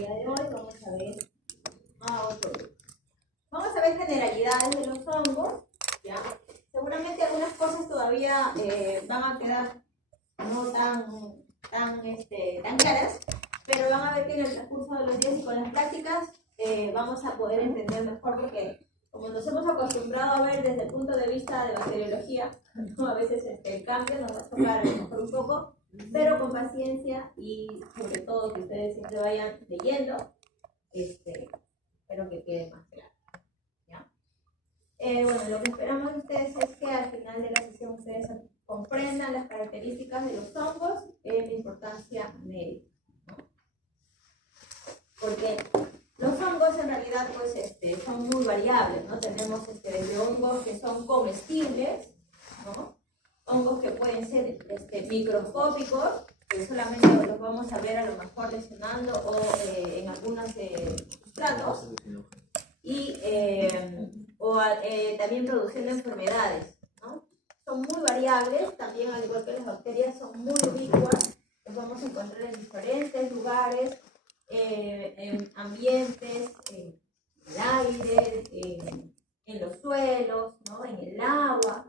día de hoy vamos a ver Vamos a ver generalidades de los hongos, ¿ya? Seguramente algunas cosas todavía van a quedar no tan claras, pero van a ver que en el transcurso de los días y con las prácticas vamos a poder entender mejor, porque como nos hemos acostumbrado a ver desde el punto de vista de bacteriología, ¿no? A veces el cambio nos va a tocar a lo mejor un poco, pero con paciencia y sobre todo que ustedes siempre vayan leyendo, espero que quede más claro. Bueno, lo que esperamos de ustedes es que al final de la sesión ustedes comprendan las características de los hongos en la importancia médica, ¿no? Porque los hongos en realidad pues, son muy variables, ¿no? Tenemos desde hongos que son comestibles, ¿no? Hongos que pueden ser microscópicos, que solamente los vamos a ver a lo mejor lesionando o en algunos sustratos, y también produciendo enfermedades, ¿no? Son muy variables, también al igual que las bacterias son muy ubicuas, los vamos a encontrar en diferentes lugares, en ambientes, en el aire, en los suelos, ¿no? En el agua,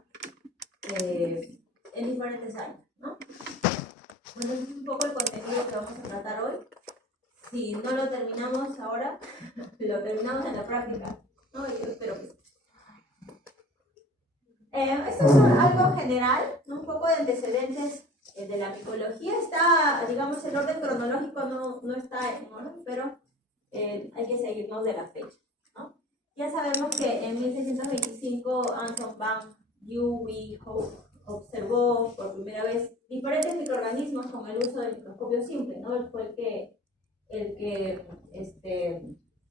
en diferentes áreas, ¿no? Bueno, ese es un poco el contenido que vamos a tratar hoy. Si no lo terminamos ahora, lo terminamos en la práctica, ¿no? Yo espero que sí. Esto es algo general, ¿no? Un poco de antecedentes de la micología. Está, digamos, el orden cronológico no está en orden, pero hay que seguirnos de la fecha, ¿no? Ya sabemos que en 1625 Anton van Leeuwenhoek observó por primera vez diferentes microorganismos con el uso del microscopio simple, ¿no? Él fue el que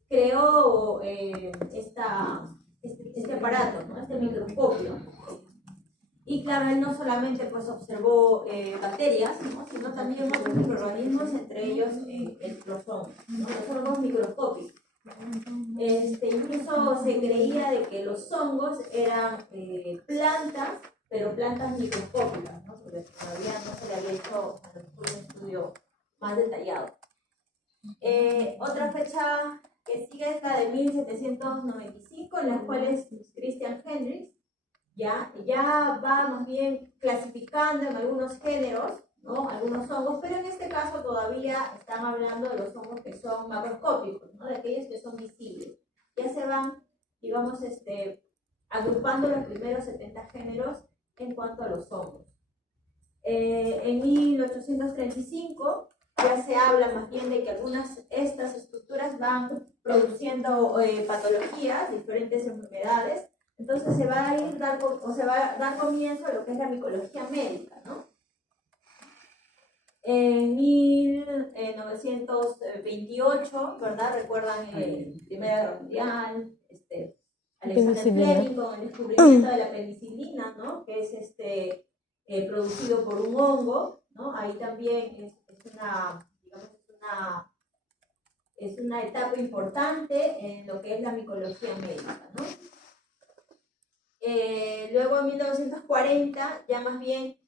creó este aparato, ¿no? Este microscopio. Y claro, él no solamente pues observó bacterias, ¿no? Sino también otros microorganismos, entre ellos los hongos, ¿no? Los hongos microscópicos. Incluso se creía de que los hongos eran plantas, pero plantas microscópicas, ¿no? Porque todavía no se le había hecho un estudio más detallado. Otra fecha que sigue es la de 1795, en las cuales Christian Hendricks ya va más bien clasificando en algunos géneros, ¿no? Algunos hongos, pero en este caso todavía están hablando de los hongos que son macroscópicos, ¿no? De aquellos que son visibles. Ya se van, digamos, agrupando los primeros 70 géneros en cuanto a los hongos. En 1835 ya se habla más bien de que estas estructuras van produciendo patologías, diferentes enfermedades. Entonces se va a dar comienzo a lo que es la micología médica, ¿no? En 1928, ¿verdad? Recuerdan Primera Guerra Mundial, Alexander Fleming con el descubrimiento de la penicilina, ¿no? Que es producido por un hongo, ¿no? Ahí también es una etapa importante en lo que es la micología médica, ¿no? Luego en 1940, ya más bien,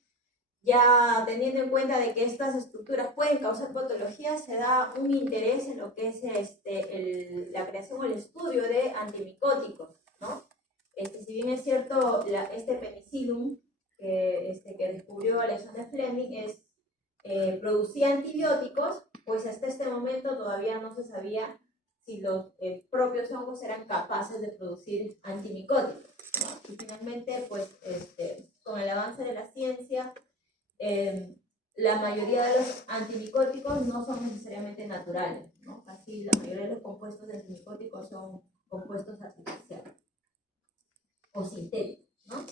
ya teniendo en cuenta de que estas estructuras pueden causar patologías, se da un interés en lo que es la creación o el estudio de antimicóticos, ¿no? Si bien es cierto, este penicillium que descubrió Alexander Fleming producía antibióticos, pues hasta este momento todavía no se sabía si los propios hongos eran capaces de producir antimicóticos, ¿no? Y finalmente, pues, con el avance de la ciencia, la mayoría de los antimicóticos no son necesariamente naturales, ¿no? Casi la mayoría de los compuestos de antimicóticos son compuestos artificiales o sintéticos, ¿no?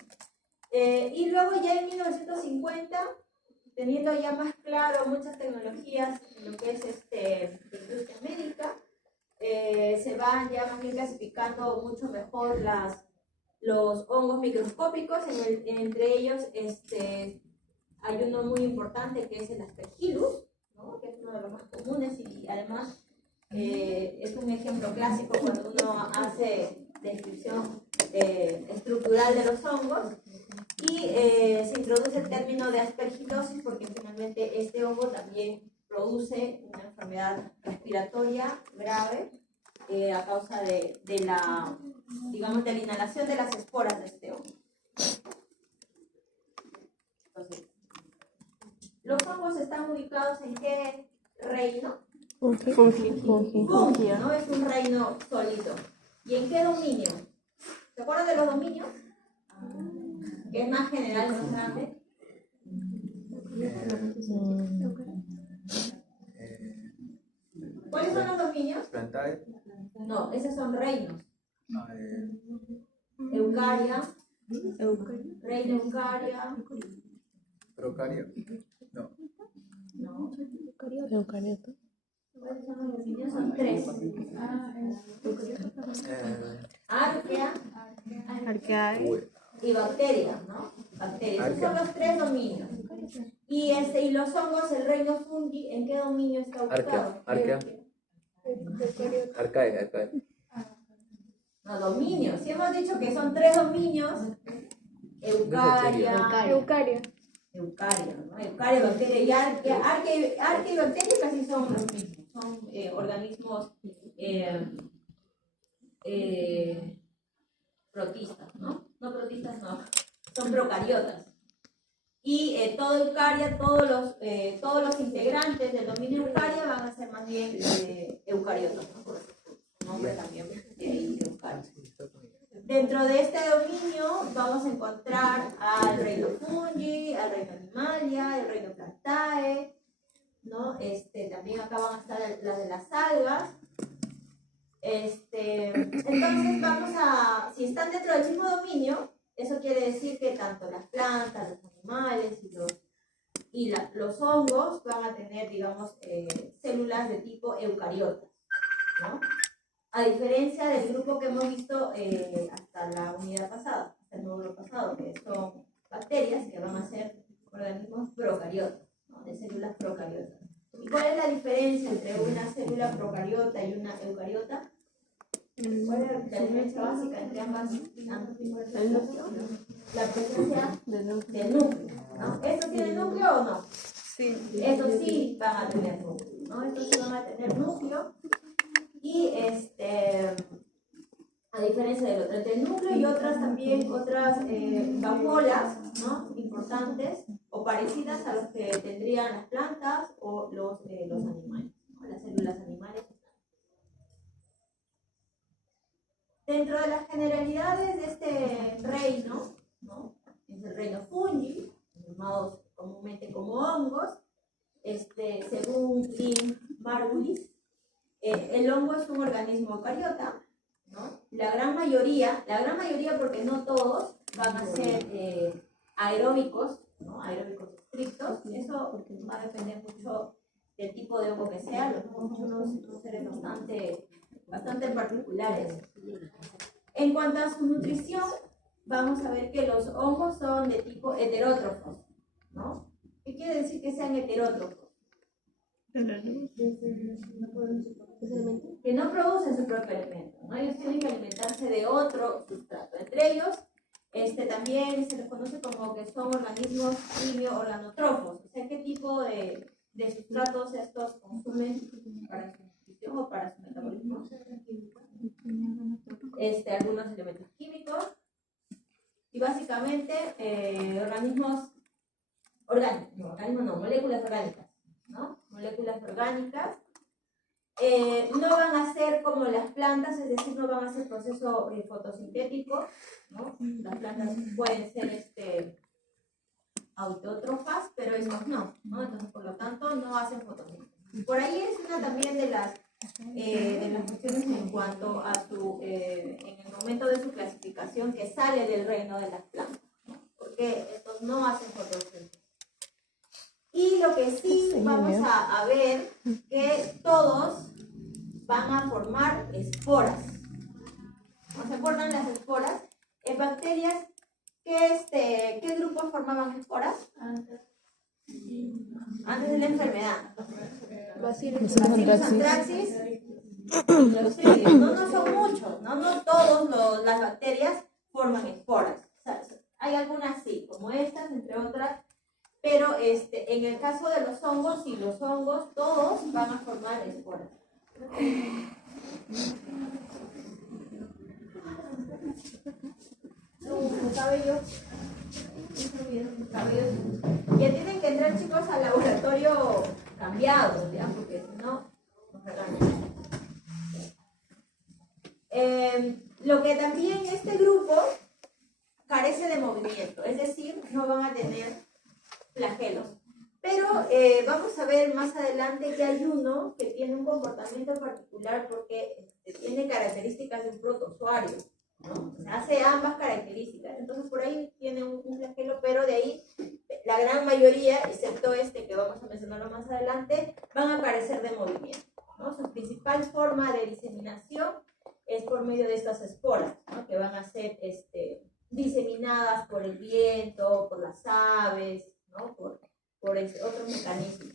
Y luego ya en 1950, teniendo ya más claro muchas tecnologías en lo que es la industria médica, se van ya más bien clasificando mucho mejor los hongos microscópicos. Entre ellos hay uno muy importante que es el Aspergillus, ¿no? Que es uno de los más comunes y además es un ejemplo clásico cuando uno hace descripción estructural de los hongos. Y se introduce el término de aspergillosis porque finalmente este hongo también produce una enfermedad respiratoria grave a causa de la, digamos, de la inhalación de las esporas de este hongo. Entonces, ¿los hongos están ubicados en qué reino? Fungi. ¿No? Es un reino solito. ¿Y en qué dominio? ¿Se acuerdan de los dominios? ¿Qué es más general, más grande? ¿Cuáles son los dominios? Plantae. No, esos son reinos. Eucaria, reino Eucaria. Procaria. No. No. Eucarioto. ¿Cuáles son los dominios? Son tres. Arquea Arqueae. y bacterias, ¿no? Bacterias. Esos son los tres dominios. Y los hongos, el reino fungi, ¿en qué dominio está ubicado? Arquea. Arcae. No, dominios. Si hemos dicho que son tres dominios, Eucaria, ¿no? Eucaria, bacteria y arquea. Arquea y bacteria casi son los mismos. Son organismos protistas, ¿no? No protistas, no. Son procariotas. Y todo Eucaria, todos los integrantes del dominio Eucaria van a ser más bien eucariotas, ¿no? Por su nombre también de ahí, Eucaria. Dentro de este dominio vamos a encontrar al reino fungi, al reino animalia, el reino plantae, ¿no? También acá van a estar las de las algas. Entonces si están dentro del mismo dominio, eso quiere decir que tanto las plantas, los animales y los hongos van a tener, digamos, células de tipo eucariotas, ¿no? A diferencia del grupo que hemos visto hasta la unidad pasada, hasta el módulo pasado, que son bacterias que van a ser organismos procariotas, ¿no? De células procariotas. ¿Y cuál es la diferencia entre una célula procariota y una eucariota? ¿Cuál es la diferencia básica entre ambas? El núcleo. La presencia del núcleo, ¿no? ¿Estos tienen núcleo o no? Sí. Estos sí van a tener núcleo, ¿no? Estos sí van a tener núcleo. Y a diferencia del otro, entre el núcleo y otras vacuolas, ¿no? Importantes o parecidas a los que tendrían las plantas o los animales, ¿no? Las células animales. Dentro de las generalidades de este reino, ¿no? Es el reino fungi, llamados comúnmente como hongos, según Lynn Margulis, el hongo es un organismo eucariota, ¿no? La gran mayoría porque no todos van a ser aeróbicos, ¿no? Aeróbicos estrictos. Eso va a depender mucho del tipo de hongo que sea. Los hongos son seres bastante particulares. En cuanto a su nutrición, vamos a ver que los hongos son de tipo heterótrofos, ¿no? ¿Qué quiere decir que sean heterótrofos? Que no producen su propio alimento, ¿no? Ellos tienen que alimentarse de otro sustrato. Entre ellos, también se les conoce como que son organismos quimio-organotrófos. O sea, ¿qué tipo de sustratos estos consumen para su nutrición o para su metabolismo? Algunos elementos químicos y básicamente moléculas orgánicas, ¿no? Moléculas orgánicas. No van a ser como las plantas, es decir, no van a hacer proceso fotosintético, ¿no? Las plantas pueden ser autótrofas, pero estos no, ¿no? Entonces, por lo tanto, no hacen fotosíntesis. Por ahí es una también de las cuestiones en cuanto a en el momento de su clasificación que sale del reino de las plantas, ¿no? Porque estos no hacen fotosíntesis. Y lo que sí vamos a ver que todos van a formar esporas. ¿No se acuerdan las esporas? En bacterias, ¿qué grupos formaban esporas? Antes de la enfermedad. Bacillus anthracis y Clostridium. No son muchos, no todas las bacterias forman esporas. O sea, hay algunas sí, como estas, entre otras, Pero en el caso de los hongos, sí, los hongos todos van a formar esporas. Su cabello. Ya tienen que entrar, chicos, al laboratorio cambiados, ¿ya? Porque si no, nos regañan. Lo que también este grupo carece de movimiento, es decir, no van a tener flagelos. Pero vamos a ver más adelante que hay uno que tiene un comportamiento particular porque tiene características de un protozoario, ¿no? O sea, hace ambas características. Entonces por ahí tiene un flagelo, pero de ahí la gran mayoría, excepto este que vamos a mencionarlo más adelante, van a carecer de movimiento, ¿no? Su principal forma de diseminación es por medio de estas esporas, ¿no? Que van a ser diseminadas por el viento, por las aves, ¿no? por otros mecanismos.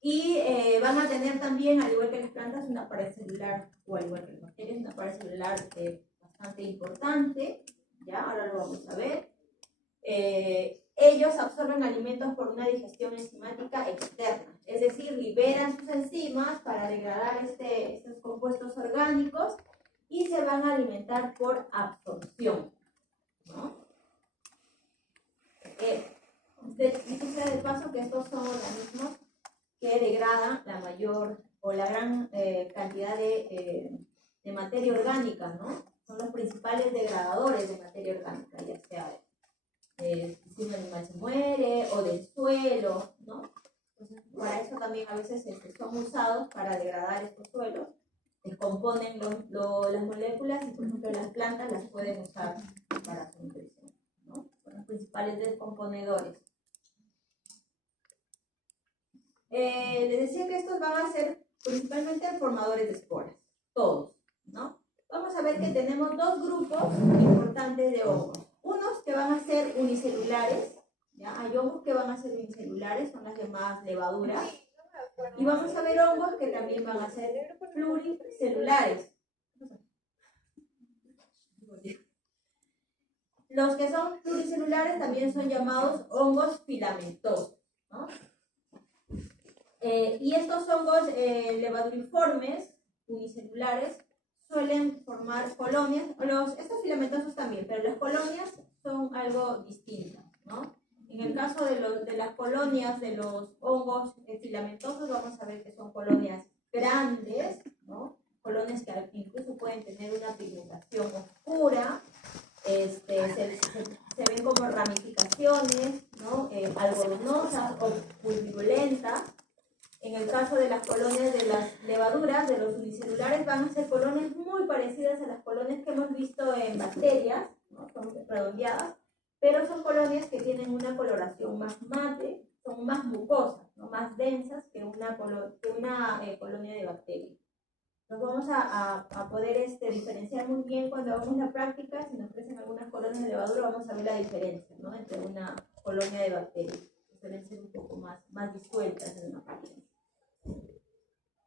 Y van a tener también, al igual que las plantas, una pared celular, o al igual que las bacterias, una pared celular bastante importante, ¿ya? Ahora lo vamos a ver. Ellos absorben alimentos por una digestión enzimática externa, es decir, liberan sus enzimas para degradar estos compuestos orgánicos y se van a alimentar por absorción, ¿no? Dicho sea de paso que estos son organismos que degradan la mayor o la gran cantidad de materia orgánica, ¿no? Son los principales degradadores de materia orgánica, ya sea si un animal se muere o del suelo, ¿no? Entonces, para eso también a veces son usados para degradar estos suelos, descomponen las moléculas y, por ejemplo, las plantas las pueden usar para su nutrición, ¿no? Son los principales descomponedores. Les decía que estos van a ser principalmente formadores de esporas, todos, ¿no? Vamos a ver que tenemos dos grupos importantes de hongos. Unos que van a ser unicelulares, ¿ya? Hay hongos que van a ser unicelulares, son las llamadas levaduras. Y vamos a ver hongos que también van a ser pluricelulares. Los que son pluricelulares también son llamados hongos filamentosos, ¿no? Y estos hongos levaduriformes, unicelulares, suelen formar colonias, estos filamentosos también, pero las colonias son algo distintas, ¿no? En el caso de las colonias de los hongos filamentosos, vamos a ver que son colonias grandes, ¿no? Colonias que incluso pueden tener una pigmentación oscura, se ven como ramificaciones, ¿no? Algodonosas o pulvirulentas. En el caso de las colonias de las levaduras, de los unicelulares, van a ser colonias muy parecidas a las colonias que hemos visto en bacterias, ¿no? Son redondeadas, pero son colonias que tienen una coloración más mate, son más mucosas, ¿no? Más densas que una colonia de bacterias. Nos vamos a poder diferenciar muy bien cuando hagamos la práctica. Si nos ofrecen algunas colonias de levadura, vamos a ver la diferencia, ¿no? Entre una colonia de bacterias, que suelen ser un poco más disueltas en una página.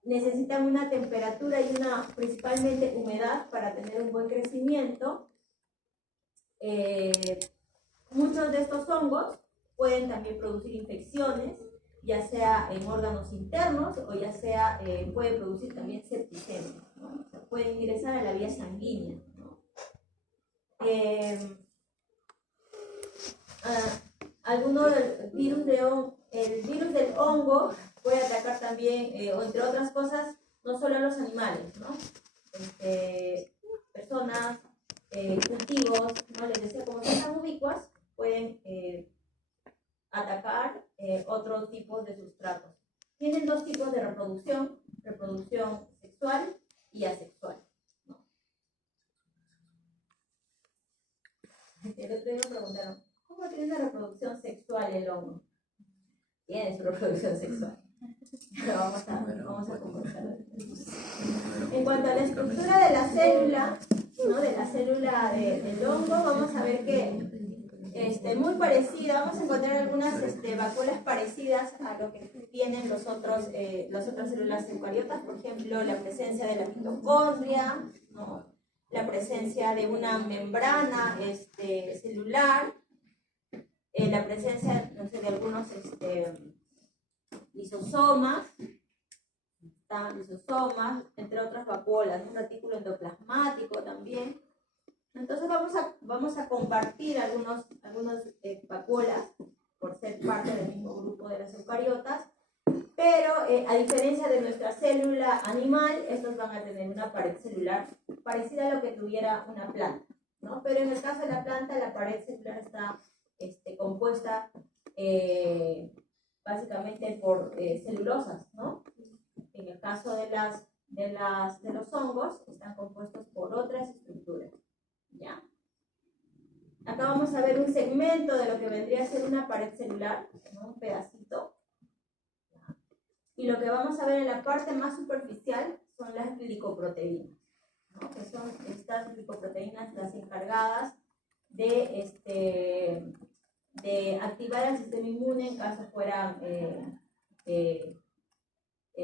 Necesitan una temperatura y principalmente humedad para tener un buen crecimiento. Muchos de estos hongos pueden también producir infecciones, ya sea en órganos internos o ya sea pueden producir también septicemia, ¿no? O sea, pueden ingresar a la vía sanguínea, ¿no? El virus del hongo puede atacar también, o entre otras cosas, no solo a los animales, ¿no? Personas, cultivos, ¿no? Les decía, como son tan ubicuas, pueden atacar otros tipos de sustratos. Tienen dos tipos de reproducción sexual y asexual, ¿no? El otro día me preguntaron, ¿cómo tiene una reproducción sexual el hongo? Tiene su reproducción sexual. Pero vamos a conversar. En cuanto a la estructura de la célula, ¿no? De la célula del hongo, vamos a ver que muy parecida, vamos a encontrar algunas vacuolas parecidas a lo que tienen las otras células eucariotas, por ejemplo, la presencia de la mitocondria, ¿no? La presencia de una membrana celular, la presencia, no sé, de algunos lisosomas, entre otras vacuolas, un retículo endoplasmático también. Entonces vamos a compartir algunas vacuolas por ser parte del mismo grupo de las eucariotas, pero a diferencia de nuestra célula animal, estos van a tener una pared celular parecida a lo que tuviera una planta, ¿no? Pero en el caso de la planta, la pared celular está compuesta básicamente por celulosas, ¿no? En el caso de los hongos, están compuestos por otras estructuras, ¿ya? Acá vamos a ver un segmento de lo que vendría a ser una pared celular, ¿no? Un pedacito. Y lo que vamos a ver en la parte más superficial son las glicoproteínas, ¿no? Que son estas glicoproteínas las encargadas de activar el sistema inmune en caso fueran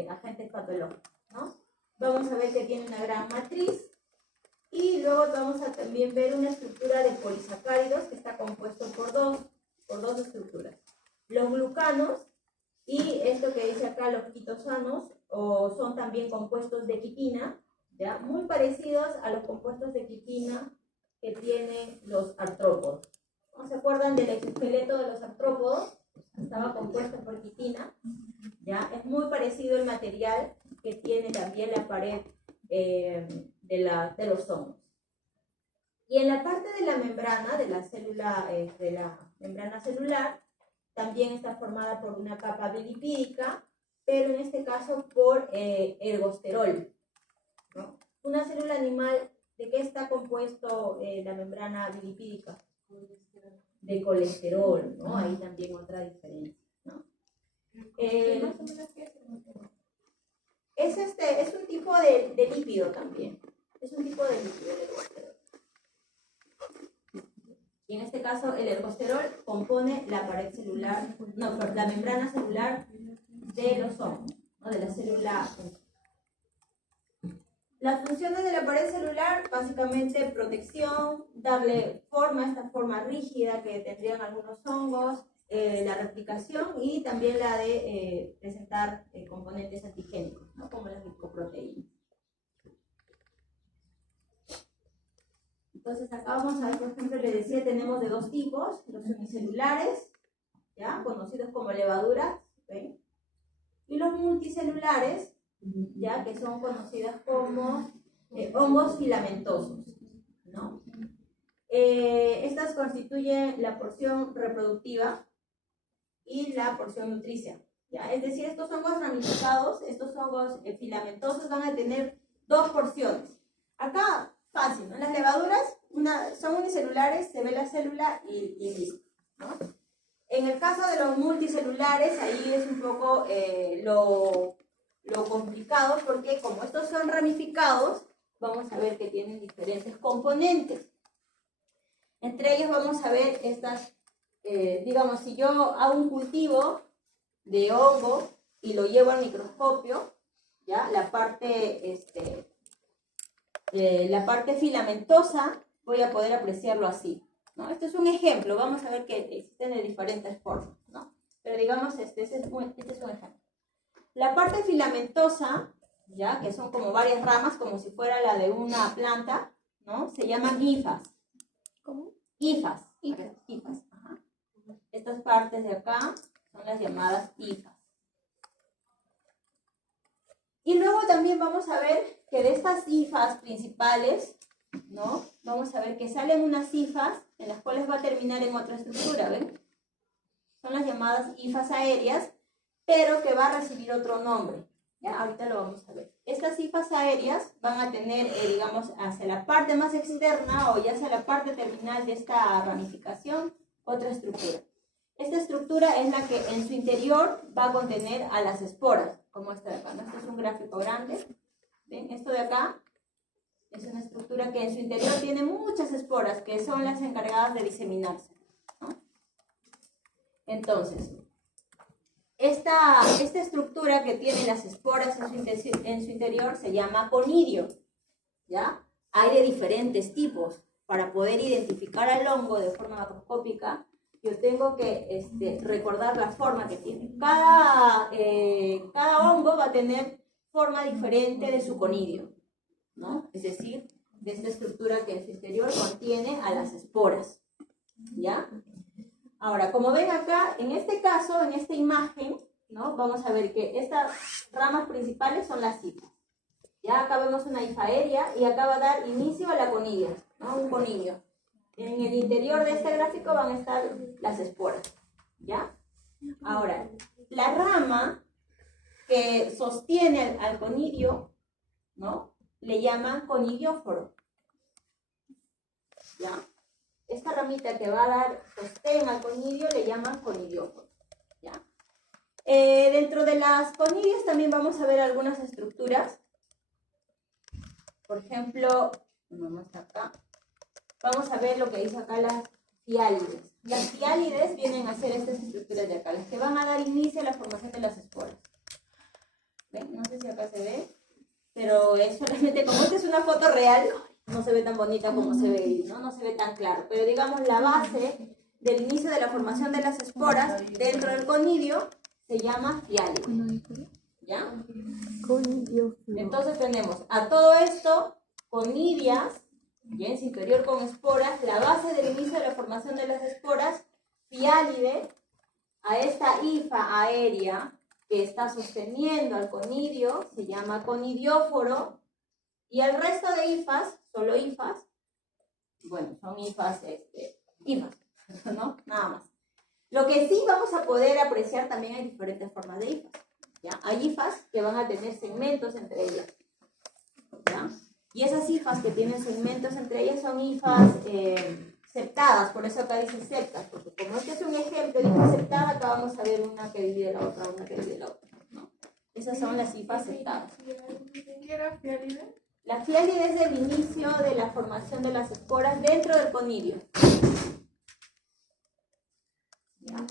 agentes patológicos, ¿no? Vamos a ver que tiene una gran matriz y luego vamos a también ver una estructura de polisacáridos que está compuesto por dos estructuras. Los glucanos y esto que dice acá, los quitosanos, son también compuestos de quitina, ¿ya? Muy parecidos a los compuestos de quitina que tienen los artrópodos. ¿No se acuerdan del exoesqueleto de los artrópodos? Estaba compuesto por quitina, ¿ya? Es muy parecido el material que tiene también la pared de los hongos. Y en la parte de la membrana, de la membrana celular, también está formada por una capa bilipídica, pero en este caso por ergosterol, ¿no? Una célula animal, ¿de qué está compuesto la membrana bilipídica? De colesterol, ¿no? Ahí también otra diferencia, ¿no? Es un tipo de lípido también. Es un tipo de lípido el ergosterol. Y en este caso el ergosterol compone la pared celular, no, la membrana celular de los hongos, ¿no? De la célula. Las funciones de la pared celular, básicamente protección, darle forma, esta forma rígida que tendrían algunos hongos, la replicación y también la de presentar componentes antigénicos, ¿no? Como las glicoproteínas. Entonces acá vamos a ver, por ejemplo, les decía, tenemos de dos tipos, los unicelulares, ¿ya? Conocidos como levaduras, ¿ven? Y los multicelulares, ¿ya? Que son conocidas como hongos filamentosos, ¿no? Estas constituyen la porción reproductiva y la porción nutricia, ¿ya? Es decir, estos hongos ramificados, estos hongos filamentosos van a tener dos porciones. Acá, fácil, ¿no? Las levaduras son unicelulares, se ve la célula y listo, ¿no? En el caso de los multicelulares, ahí es un poco lo complicado, porque como estos son ramificados, vamos a ver que tienen diferentes componentes. Entre ellos vamos a ver estas, digamos, si yo hago un cultivo de hongo y lo llevo al microscopio, ¿ya? La parte filamentosa voy a poder apreciarlo así, ¿no? Este es un ejemplo, vamos a ver que existen de diferentes formas, ¿no? Pero digamos, este es un ejemplo. La parte filamentosa, ¿ya? Que son como varias ramas, como si fuera la de una planta, ¿no? Se llaman hifas. ¿Cómo? Hifas. Hifas. Ajá. Estas partes de acá son las llamadas hifas. Y luego también vamos a ver que de estas hifas principales, ¿no? Vamos a ver que salen unas hifas en las cuales va a terminar en otra estructura, ¿ven? Son las llamadas hifas aéreas, pero que va a recibir otro nombre, ¿ya? Ahorita lo vamos a ver. Estas hifas aéreas van a tener, digamos, hacia la parte más externa o ya hacia la parte terminal de esta ramificación, otra estructura. Esta estructura es la que en su interior va a contener a las esporas, como esta de acá, ¿no? Este es un gráfico grande. ¿Ven? Esto de acá es una estructura que en su interior tiene muchas esporas, que son las encargadas de diseminarse, ¿no? Entonces, esta estructura que tiene las esporas en su interior se llama conidio, ¿ya? Hay de diferentes tipos. Para poder identificar al hongo de forma macroscópica, yo tengo que recordar la forma que tiene. Cada hongo va a tener forma diferente de su conidio, ¿no? Es decir, de esta estructura que en su interior contiene a las esporas, ¿ya? Ahora, como ven acá, en este caso, en esta imagen, ¿no? Vamos a ver que estas ramas principales son las hifas. Ya acá vemos una hifa aérea y acá va a dar inicio a la conidia, ¿no? Un conidio. En el interior de este gráfico van a estar las esporas, ¿ya? Ahora, la rama que sostiene al conidio, ¿no? Le llaman conidióforo, ¿ya? Esta ramita que va a dar sostén al conidio le llaman conidióforo, ¿ya? Dentro de las conidias también vamos a ver algunas estructuras. Por ejemplo, vamos acá. Vamos a ver lo que dice acá las fiálides. Las fiálides vienen a ser estas estructuras de acá, las que van a dar inicio a la formación de las esporas. ¿Ven? No sé si acá se ve, pero es solamente, como esta es una foto real, no se ve tan bonita como se ve ahí, ¿no? No se ve tan claro. Pero digamos, la base del inicio de la formación de las esporas dentro del conidio se llama fiálide. ¿Ya? Entonces tenemos a todo esto, conidias, y en su interior con esporas, la base del inicio de la formación de las esporas, fiálide, a esta hifa aérea que está sosteniendo al conidio, se llama conidióforo, y el resto de hifas, solo hifas, bueno, son hifas, ¿no? Nada más. Lo que sí vamos a poder apreciar también hay diferentes formas de hifas, ¿ya? Hay hifas que van a tener segmentos entre ellas, ¿ya? Y esas hifas que tienen segmentos entre ellas son hifas septadas, por eso acá dice septas, porque como este es un ejemplo de hifa septada, acá vamos a ver una que divide la otra, una que divide la otra, ¿no? Esas son las hifas septadas. ¿Qué era fiálide? La fiálide es el inicio de la formación de las esporas dentro del conidio. ¿Ya?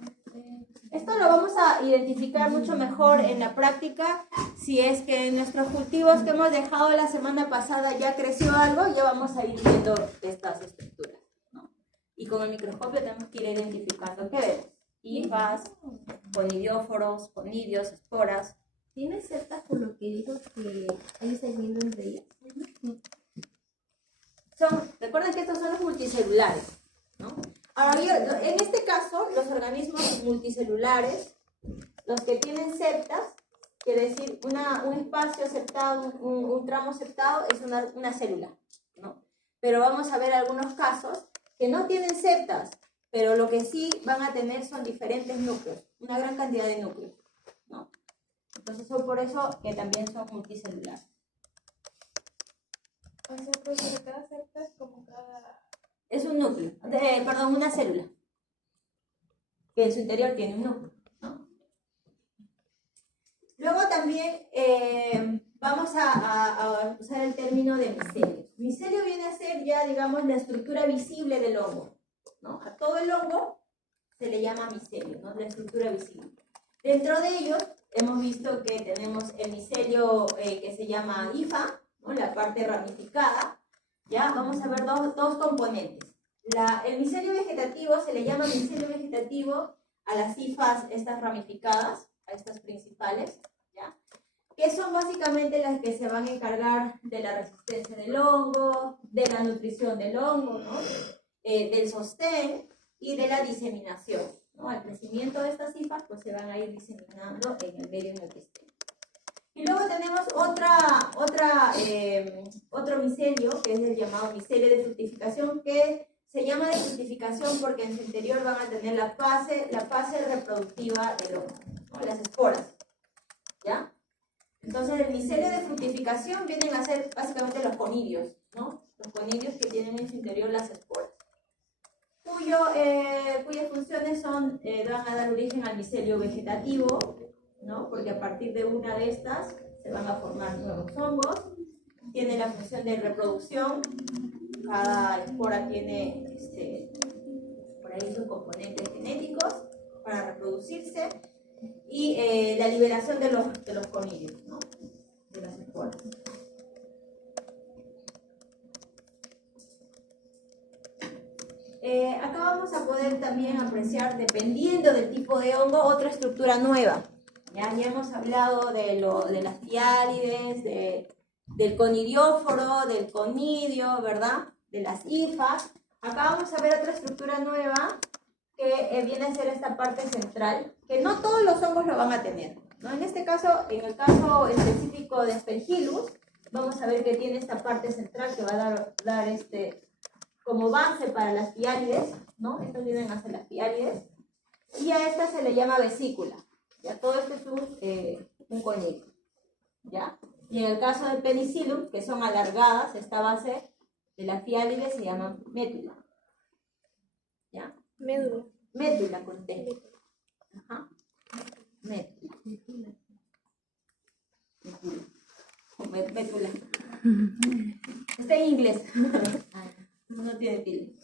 Esto lo vamos a identificar mucho mejor en la práctica si es que en nuestros cultivos que hemos dejado la semana pasada ya creció algo, ya vamos a ir viendo estas estructuras, ¿no? Y con el microscopio tenemos que ir identificando qué vemos. Hifas, conidióforos, conidios, esporas. ¿Tienes septas por lo que dijo que hay segmento entre ellas? Recuerden que estos son los multicelulares, ¿no? Ahora, en este caso, los organismos multicelulares, los que tienen septas, quiere decir un espacio septado, un tramo septado es una célula, ¿no? Pero vamos a ver algunos casos que no tienen septas, pero lo que sí van a tener son diferentes núcleos, una gran cantidad de núcleos, ¿no? Entonces son por eso que también son multicelulares. O sea, pues cada septa es como cada... Es un núcleo, una célula, que en su interior tiene un núcleo, ¿no? Luego también vamos a usar el término de micelio. Micelio viene a ser ya, digamos, la estructura visible del hongo, ¿no? A todo el hongo se le llama micelio, ¿no? La estructura visible. Dentro de ellos hemos visto que tenemos el micelio que se llama hifa, ¿no? La parte ramificada. Ya vamos a ver dos componentes. El micelio vegetativo se le llama micelio vegetativo a las hifas estas ramificadas, a estas principales, ¿ya? Que son básicamente las que se van a encargar de la resistencia del hongo, de la nutrición del hongo, ¿no? Del sostén y de la diseminación, ¿no? Al crecimiento de estas hifas pues se van a ir diseminando en el medio en el que estén. Y luego tenemos otro micelio, que es el llamado micelio de fructificación, que se llama de fructificación porque en su interior van a tener la fase reproductiva del hongo, ¿no? Las esporas, ¿ya? Entonces el micelio de fructificación vienen a ser básicamente los conidios, ¿no? Los conidios que tienen en su interior las esporas, cuyas funciones van a dar origen al micelio vegetativo, ¿no? Porque a partir de una de estas se van a formar nuevos hongos. Tiene la función de reproducción. Cada espora tiene por ahí sus componentes genéticos para reproducirse. Y la liberación de los conidios, ¿no? De las esporas. Acá vamos a poder también apreciar, dependiendo del tipo de hongo, otra estructura nueva. Ya hemos hablado de las tiálides, del conidióforo, del conidio, ¿verdad? De las hifas. Acá vamos a ver otra estructura nueva que viene a ser esta parte central, que no todos los hongos lo van a tener, ¿no? En este caso, en el caso específico de Aspergillus, vamos a ver que tiene esta parte central que va a dar como base para las piálides, ¿no? Estas vienen a ser las piálides, y a esta se le llama vesícula. Ya todo esto es un conidio, ¿ya? Y en el caso del penicillium, que son alargadas, esta base de las piálides se llama médula, ¿ya? Médula. Médula con T. Ajá. Médula. Médula. Está en inglés. No tiene tilde.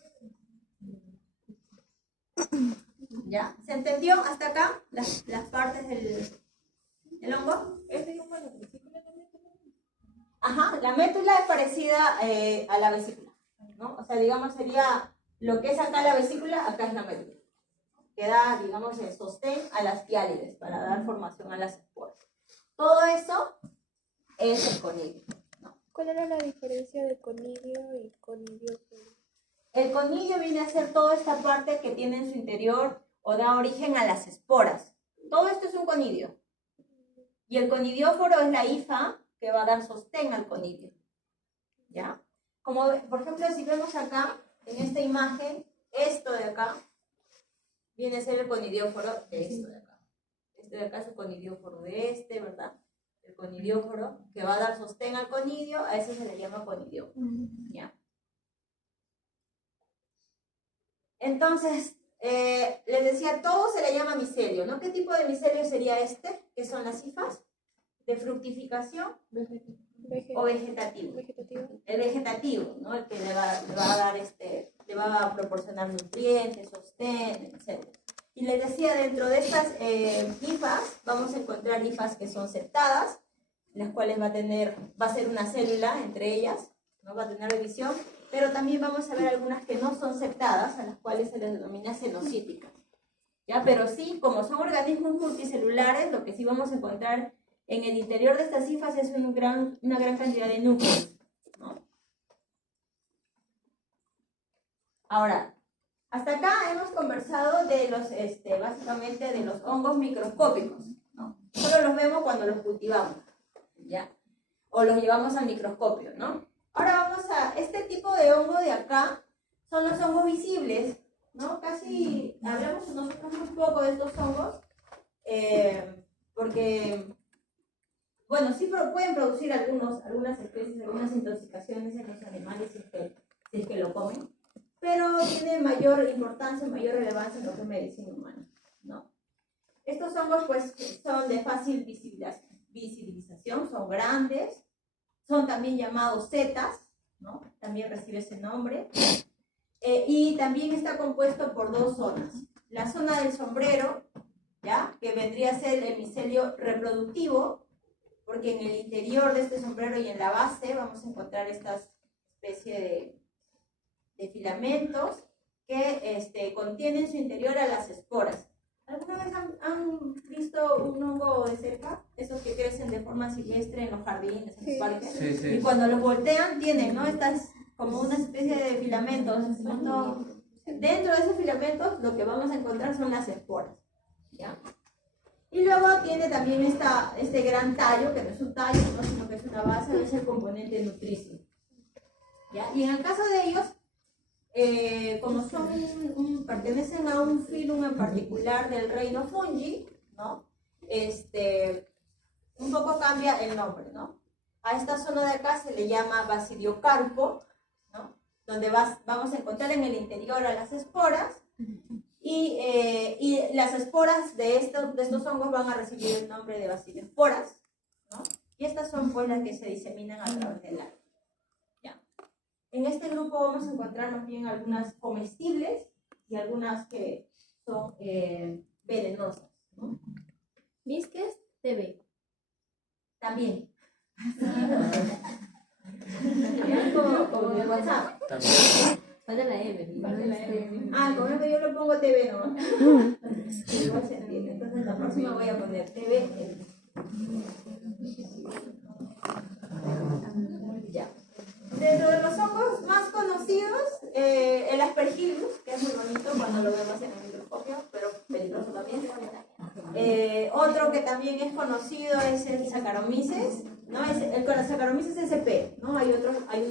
¿Ya? ¿Se entendió hasta acá las partes del hongo? ¿Este es como la vesícula también? Ajá, la médula es parecida a la vesícula, ¿no? O sea, digamos, sería lo que es acá la vesícula, acá es la médula. Que da, digamos, el sostén a las piálides para dar formación a las esporas. Todo eso es el conidio, ¿no? ¿Cuál era la diferencia de conidio y conidióforo? El conidio viene a ser toda esta parte que tiene en su interior o da origen a las esporas. Todo esto es un conidio. Y el conidióforo es la hifa que va a dar sostén al conidio. ¿Ya? Como, por ejemplo, si vemos acá, en esta imagen, esto de acá, viene a ser el conidióforo de esto de acá. Este de acá es el conidióforo de este, ¿verdad? El conidióforo que va a dar sostén al conidio, a ese se le llama conidióforo. ¿Ya? Entonces, les decía, todo se le llama micelio, ¿no? ¿Qué tipo de micelio sería este? ¿Qué son las hifas? ¿De fructificación o vegetativo? Vegetativo. El vegetativo, ¿no? El que le va a dar le va a proporcionar nutrientes, sostén, etc. Y les decía, dentro de estas hifas vamos a encontrar hifas que son septadas, las cuales va a ser una célula entre ellas, ¿no? Va a tener división, pero también vamos a ver algunas que no son septadas, a las cuales se les denomina cenocíticas. ¿Ya? Pero sí, como son organismos multicelulares, lo que sí vamos a encontrar en el interior de estas hifas es una gran cantidad de núcleos, ¿no? Ahora, hasta acá hemos conversado de los, básicamente de los hongos microscópicos, ¿no? Solo los vemos cuando los cultivamos, ¿ya? O los llevamos al microscopio, ¿no? Ahora vamos a este tipo de hongo de acá, son los hongos visibles, ¿no? Casi hablamos nosotros un poco de estos hongos, porque, bueno, sí pueden producir algunas especies, algunas intoxicaciones en los animales si es que lo comen, pero tiene mayor importancia, mayor relevancia en lo que es medicina humana, ¿no? Estos hongos, pues, son de fácil visibilización, son grandes, son también llamados setas, ¿no? También recibe ese nombre, y también está compuesto por dos zonas. La zona del sombrero, ¿ya? Que vendría a ser el micelio reproductivo, porque en el interior de este sombrero y en la base vamos a encontrar estas especies de filamentos que contienen en su interior a las esporas. ¿Alguna vez han visto un hongo de cerca? Esos que crecen de forma silvestre en los jardines, en los parques. Sí, sí. Y cuando los voltean tienen, ¿no? Estas como una especie de filamentos. Dentro de esos filamentos lo que vamos a encontrar son las esporas, ¿ya? Y luego tiene también este gran tallo, que no es un tallo, ¿no? Sino que es una base, es el componente nutricio, ¿ya? Y en el caso de ellos, como pertenecen a un filum en particular del reino fungi, ¿no? Un poco cambia el nombre, ¿no? A esta zona de acá se le llama basidiocarpo, ¿no? Donde vamos a encontrar en el interior a las esporas, y las esporas de estos hongos van a recibir el nombre de basidiosporas, ¿no? Y estas son pues las que se diseminan a través del aire. En este grupo vamos a encontrar más bien algunas comestibles y algunas que son venenosas, ¿no? Visques TV. También. También como en el WhatsApp. También. Falta la M. ¿No? Ah, con eso yo lo pongo TV, ¿no? Igual se entiende. Entonces la próxima voy a poner TV. Ya. Dentro de los hongos más conocidos, el Aspergillus, que es muy bonito cuando lo vemos en el microscopio, pero peligroso también. Otro que también es conocido es el Saccharomyces, ¿no? El Saccharomyces sp, ¿no? Hay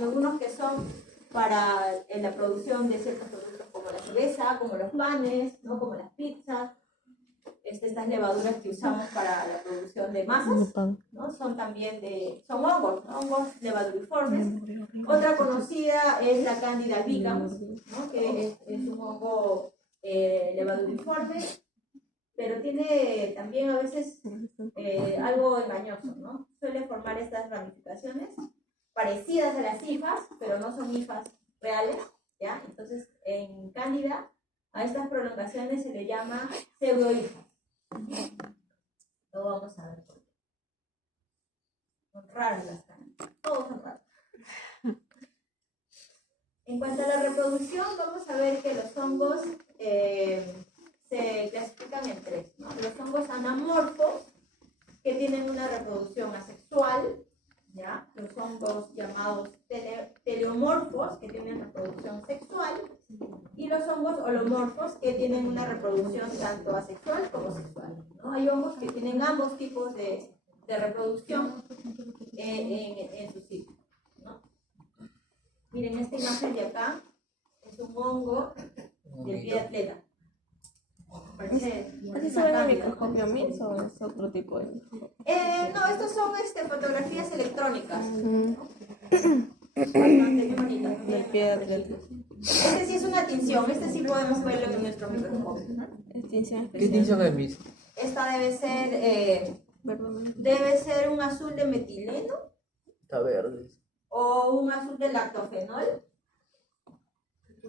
algunos que son para la producción de ciertos productos como la cerveza, como los panes, ¿no? Como las pizzas. Estas levaduras que usamos para la producción de masas, ¿no? Son también son hongos, ¿no? Hongos levaduriformes. Otra conocida es la Candida albicans, ¿no? Que es un hongo levaduriforme, pero tiene también a veces algo engañoso, ¿no? Suele formar estas ramificaciones parecidas a las hifas, pero no son hifas reales, ¿ya? Entonces, en Cándida, a estas prolongaciones se le llama pseudohifas. Lo vamos a ver. Son raras las Cándidas, todos son raros. En cuanto a la reproducción, vamos a ver que los hongos se clasifican en tres, ¿no? Los hongos anamorfos, que tienen una reproducción asexual, ¿ya? Los hongos llamados teleomorfos, que tienen reproducción sexual, y los hongos holomorfos, que tienen una reproducción tanto asexual como sexual, ¿no? Hay hongos que tienen ambos tipos de reproducción en su sitio, ¿no? Miren, esta imagen de acá es un hongo de pie de atleta. ¿Así se ve en el microscopio MIS o es otro tipo de microscopio? No, estos son fotografías electrónicas. Bastante bonitas. De piedra. Este sí es una tinción, este sí podemos verlo en nuestro microscopio. Extinción especial. ¿Qué tinción es, Miss? Esta debe ser un azul de metileno Está verde. o un azul de lactofenol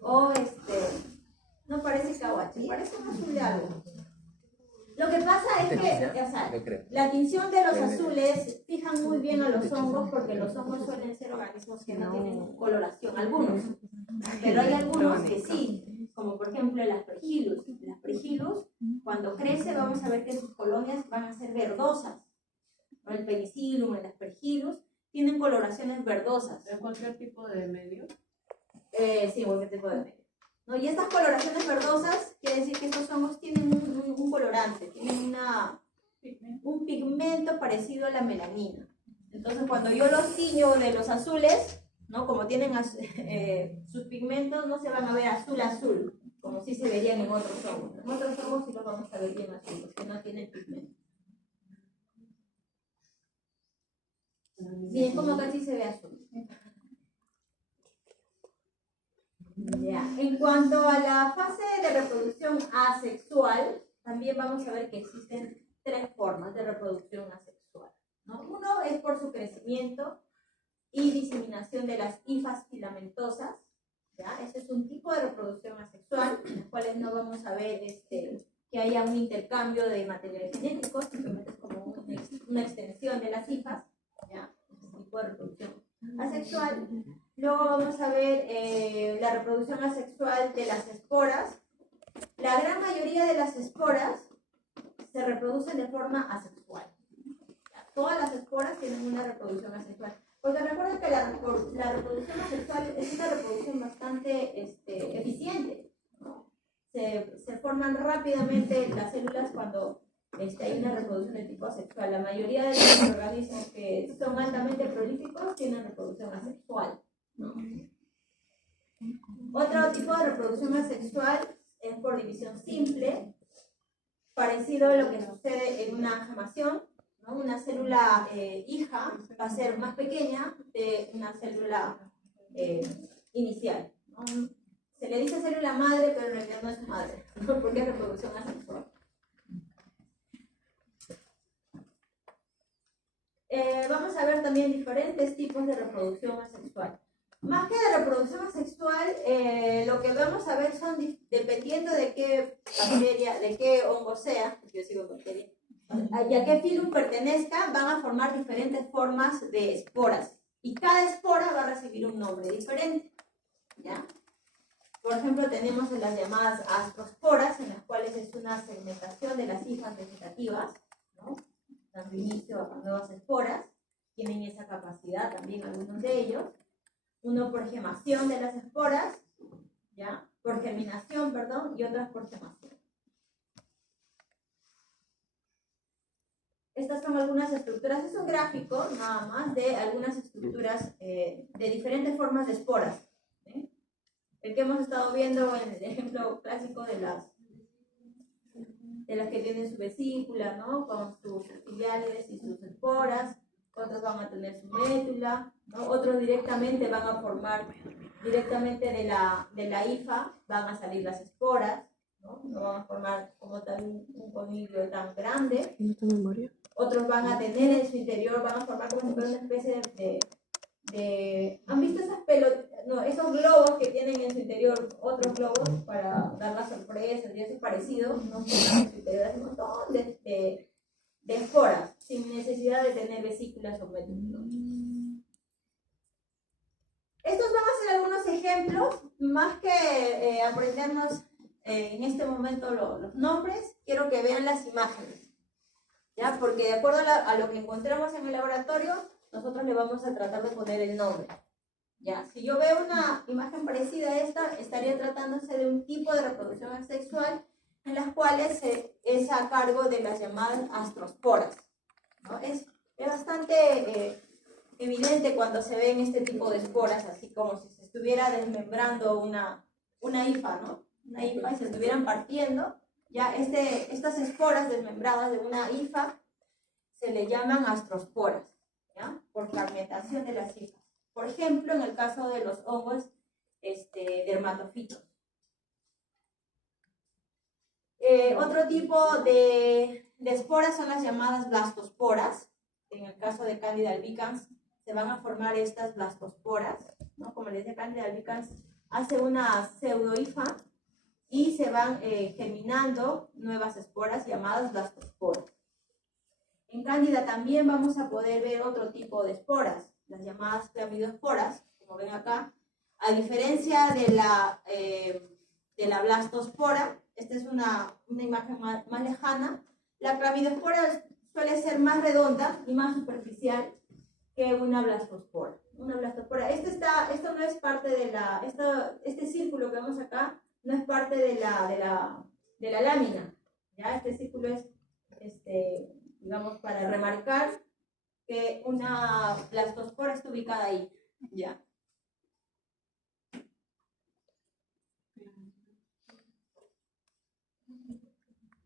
o no parece caguache, parece un azul de algo. Lo que pasa es que, o sea, la tinción de los azules fijan muy bien a los hongos porque los hongos suelen ser organismos que no tienen coloración, algunos. Pero hay algunos que sí, como por ejemplo el Aspergillus. El Aspergillus, cuando crece, vamos a ver que sus colonias van a ser verdosas. ¿No? El Penicillium, el Aspergillus, tienen coloraciones verdosas. ¿En cualquier tipo de medio? Sí, cualquier tipo de medio. ¿No? Y estas coloraciones verdosas quiere decir que estos hongos tienen un colorante, tienen un pigmento parecido a la melanina. Entonces, cuando yo los tiño de los azules, ¿no? Como tienen sus pigmentos, no se van a ver azul, como si se verían en otros hongos. En otros hongos sí los vamos a ver bien azul, porque no tienen pigmento. Miren cómo casi se ve azul. Ya. En cuanto a la fase de reproducción asexual, también vamos a ver que existen tres formas de reproducción asexual, ¿no? Uno es por su crecimiento y diseminación de las hifas filamentosas, ¿ya? Ese es un tipo de reproducción asexual, en los cuales no vamos a ver que haya un intercambio de material genético, simplemente es como una extensión de las hifas, ¿ya? Ese tipo de reproducción asexual. Luego vamos a ver la reproducción asexual de las esporas. La gran mayoría de las esporas se reproducen de forma asexual. Todas las esporas tienen una reproducción asexual. Porque recuerden que la reproducción asexual es una reproducción bastante eficiente, ¿no? Se forman rápidamente las células cuando hay una reproducción de tipo asexual. La mayoría de los organismos que son altamente prolíficos tienen reproducción asexual, ¿no? Otro tipo de reproducción asexual es por división simple, parecido a lo que sucede en una gemación, ¿no? Una célula hija va a ser más pequeña de una célula inicial, ¿no? Se le dice célula madre, pero en realidad no es madre, ¿no? Porque es reproducción asexual. Vamos a ver también diferentes tipos de reproducción asexual. Más que de reproducción asexual, lo que vamos a ver son, dependiendo de qué bacteria, de qué hongo sea, yo sigo bacteria, y a qué filum pertenezca, van a formar diferentes formas de esporas. Y cada espora va a recibir un nombre diferente, ¿ya? Por ejemplo, tenemos las llamadas astrosporas, en las cuales es una segmentación de las hifas vegetativas, ¿no? Dando inicio a nuevas esporas, tienen esa capacidad también algunos de ellos. Uno por gemación de las esporas, ¿ya? Por germinación, perdón, y otras por gemación. Estas son algunas estructuras, es un gráfico nada más de algunas estructuras de diferentes formas de esporas. ¿Sí? El que hemos estado viendo en el ejemplo clásico de las que tienen su vesícula, ¿no? Con sus filiales y sus esporas. Otros van a tener su médula, ¿no? Otros directamente van a formar, directamente de la hifa van a salir las esporas, ¿no? No van a formar como tal un coniglio tan grande. Otros van a tener en su interior, van a formar como si fuera una especie de ¿han visto esas esos globos que tienen en su interior otros globos para dar las sorpresas y eso parecido? ¿No? En su interior hay un montón de esporas, sin necesidad de tener vesículas o médulas. Estos van a ser algunos ejemplos, más que aprendernos en este momento los nombres, quiero que vean las imágenes. ¿Ya? Porque de acuerdo a lo que encontramos en el laboratorio, nosotros le vamos a tratar de poner el nombre. ¿Ya? Si yo veo una imagen parecida a esta, estaría tratándose de un tipo de reproducción asexual en las cuales es a cargo de las llamadas astrosporas, ¿no? Es bastante evidente cuando se ven este tipo de esporas, así como si se estuviera desmembrando una hifa, ¿no? Una hifa y se estuvieran partiendo. Ya estas esporas desmembradas de una hifa se le llaman astrosporas, ¿ya? Por fragmentación de las hifas. Por ejemplo, en el caso de los hongos dermatofitos. Otro tipo de esporas son las llamadas blastosporas. En el caso de Candida albicans se van a formar estas blastosporas, ¿no? Como les decía, Candida albicans hace una pseudohifa y se van germinando nuevas esporas llamadas blastosporas. En Cándida también vamos a poder ver otro tipo de esporas, las llamadas clamidosporas, como ven acá. A diferencia de la blastospora, esta es una imagen más lejana, la clamidospora suele ser más redonda y más superficial que una blastospora. Esto no es parte de este círculo que vemos acá, no es parte de la lámina, ¿ya? Este círculo es, digamos, para remarcar que una blastospora está ubicada ahí, ¿ya?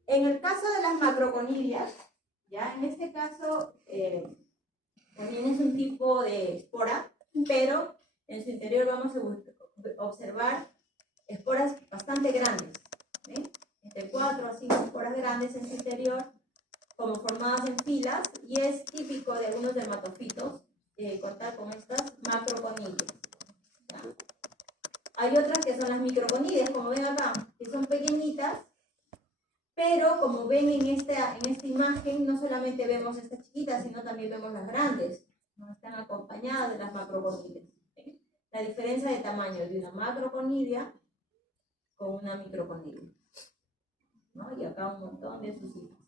En el caso de las macroconidias, ¿ya? En este caso también es un tipo de espora, pero en su interior vamos a observar esporas bastante grandes, ¿sí? Entre 4 a 5 esporas grandes en su interior, como formadas en filas, y es típico de algunos dermatofitos contar con estas macroconidias, ¿ya? Hay otras que son las microconidias, como ven acá, que son pequeñitas, pero como ven en esta imagen, no solamente vemos estas chiquitas, sino también vemos las grandes, ¿no? Están acompañadas de las macroconidias, ¿sí? La diferencia de tamaño de una macroconidia con una microconidia, ¿no? Y acá un montón de sus hijos.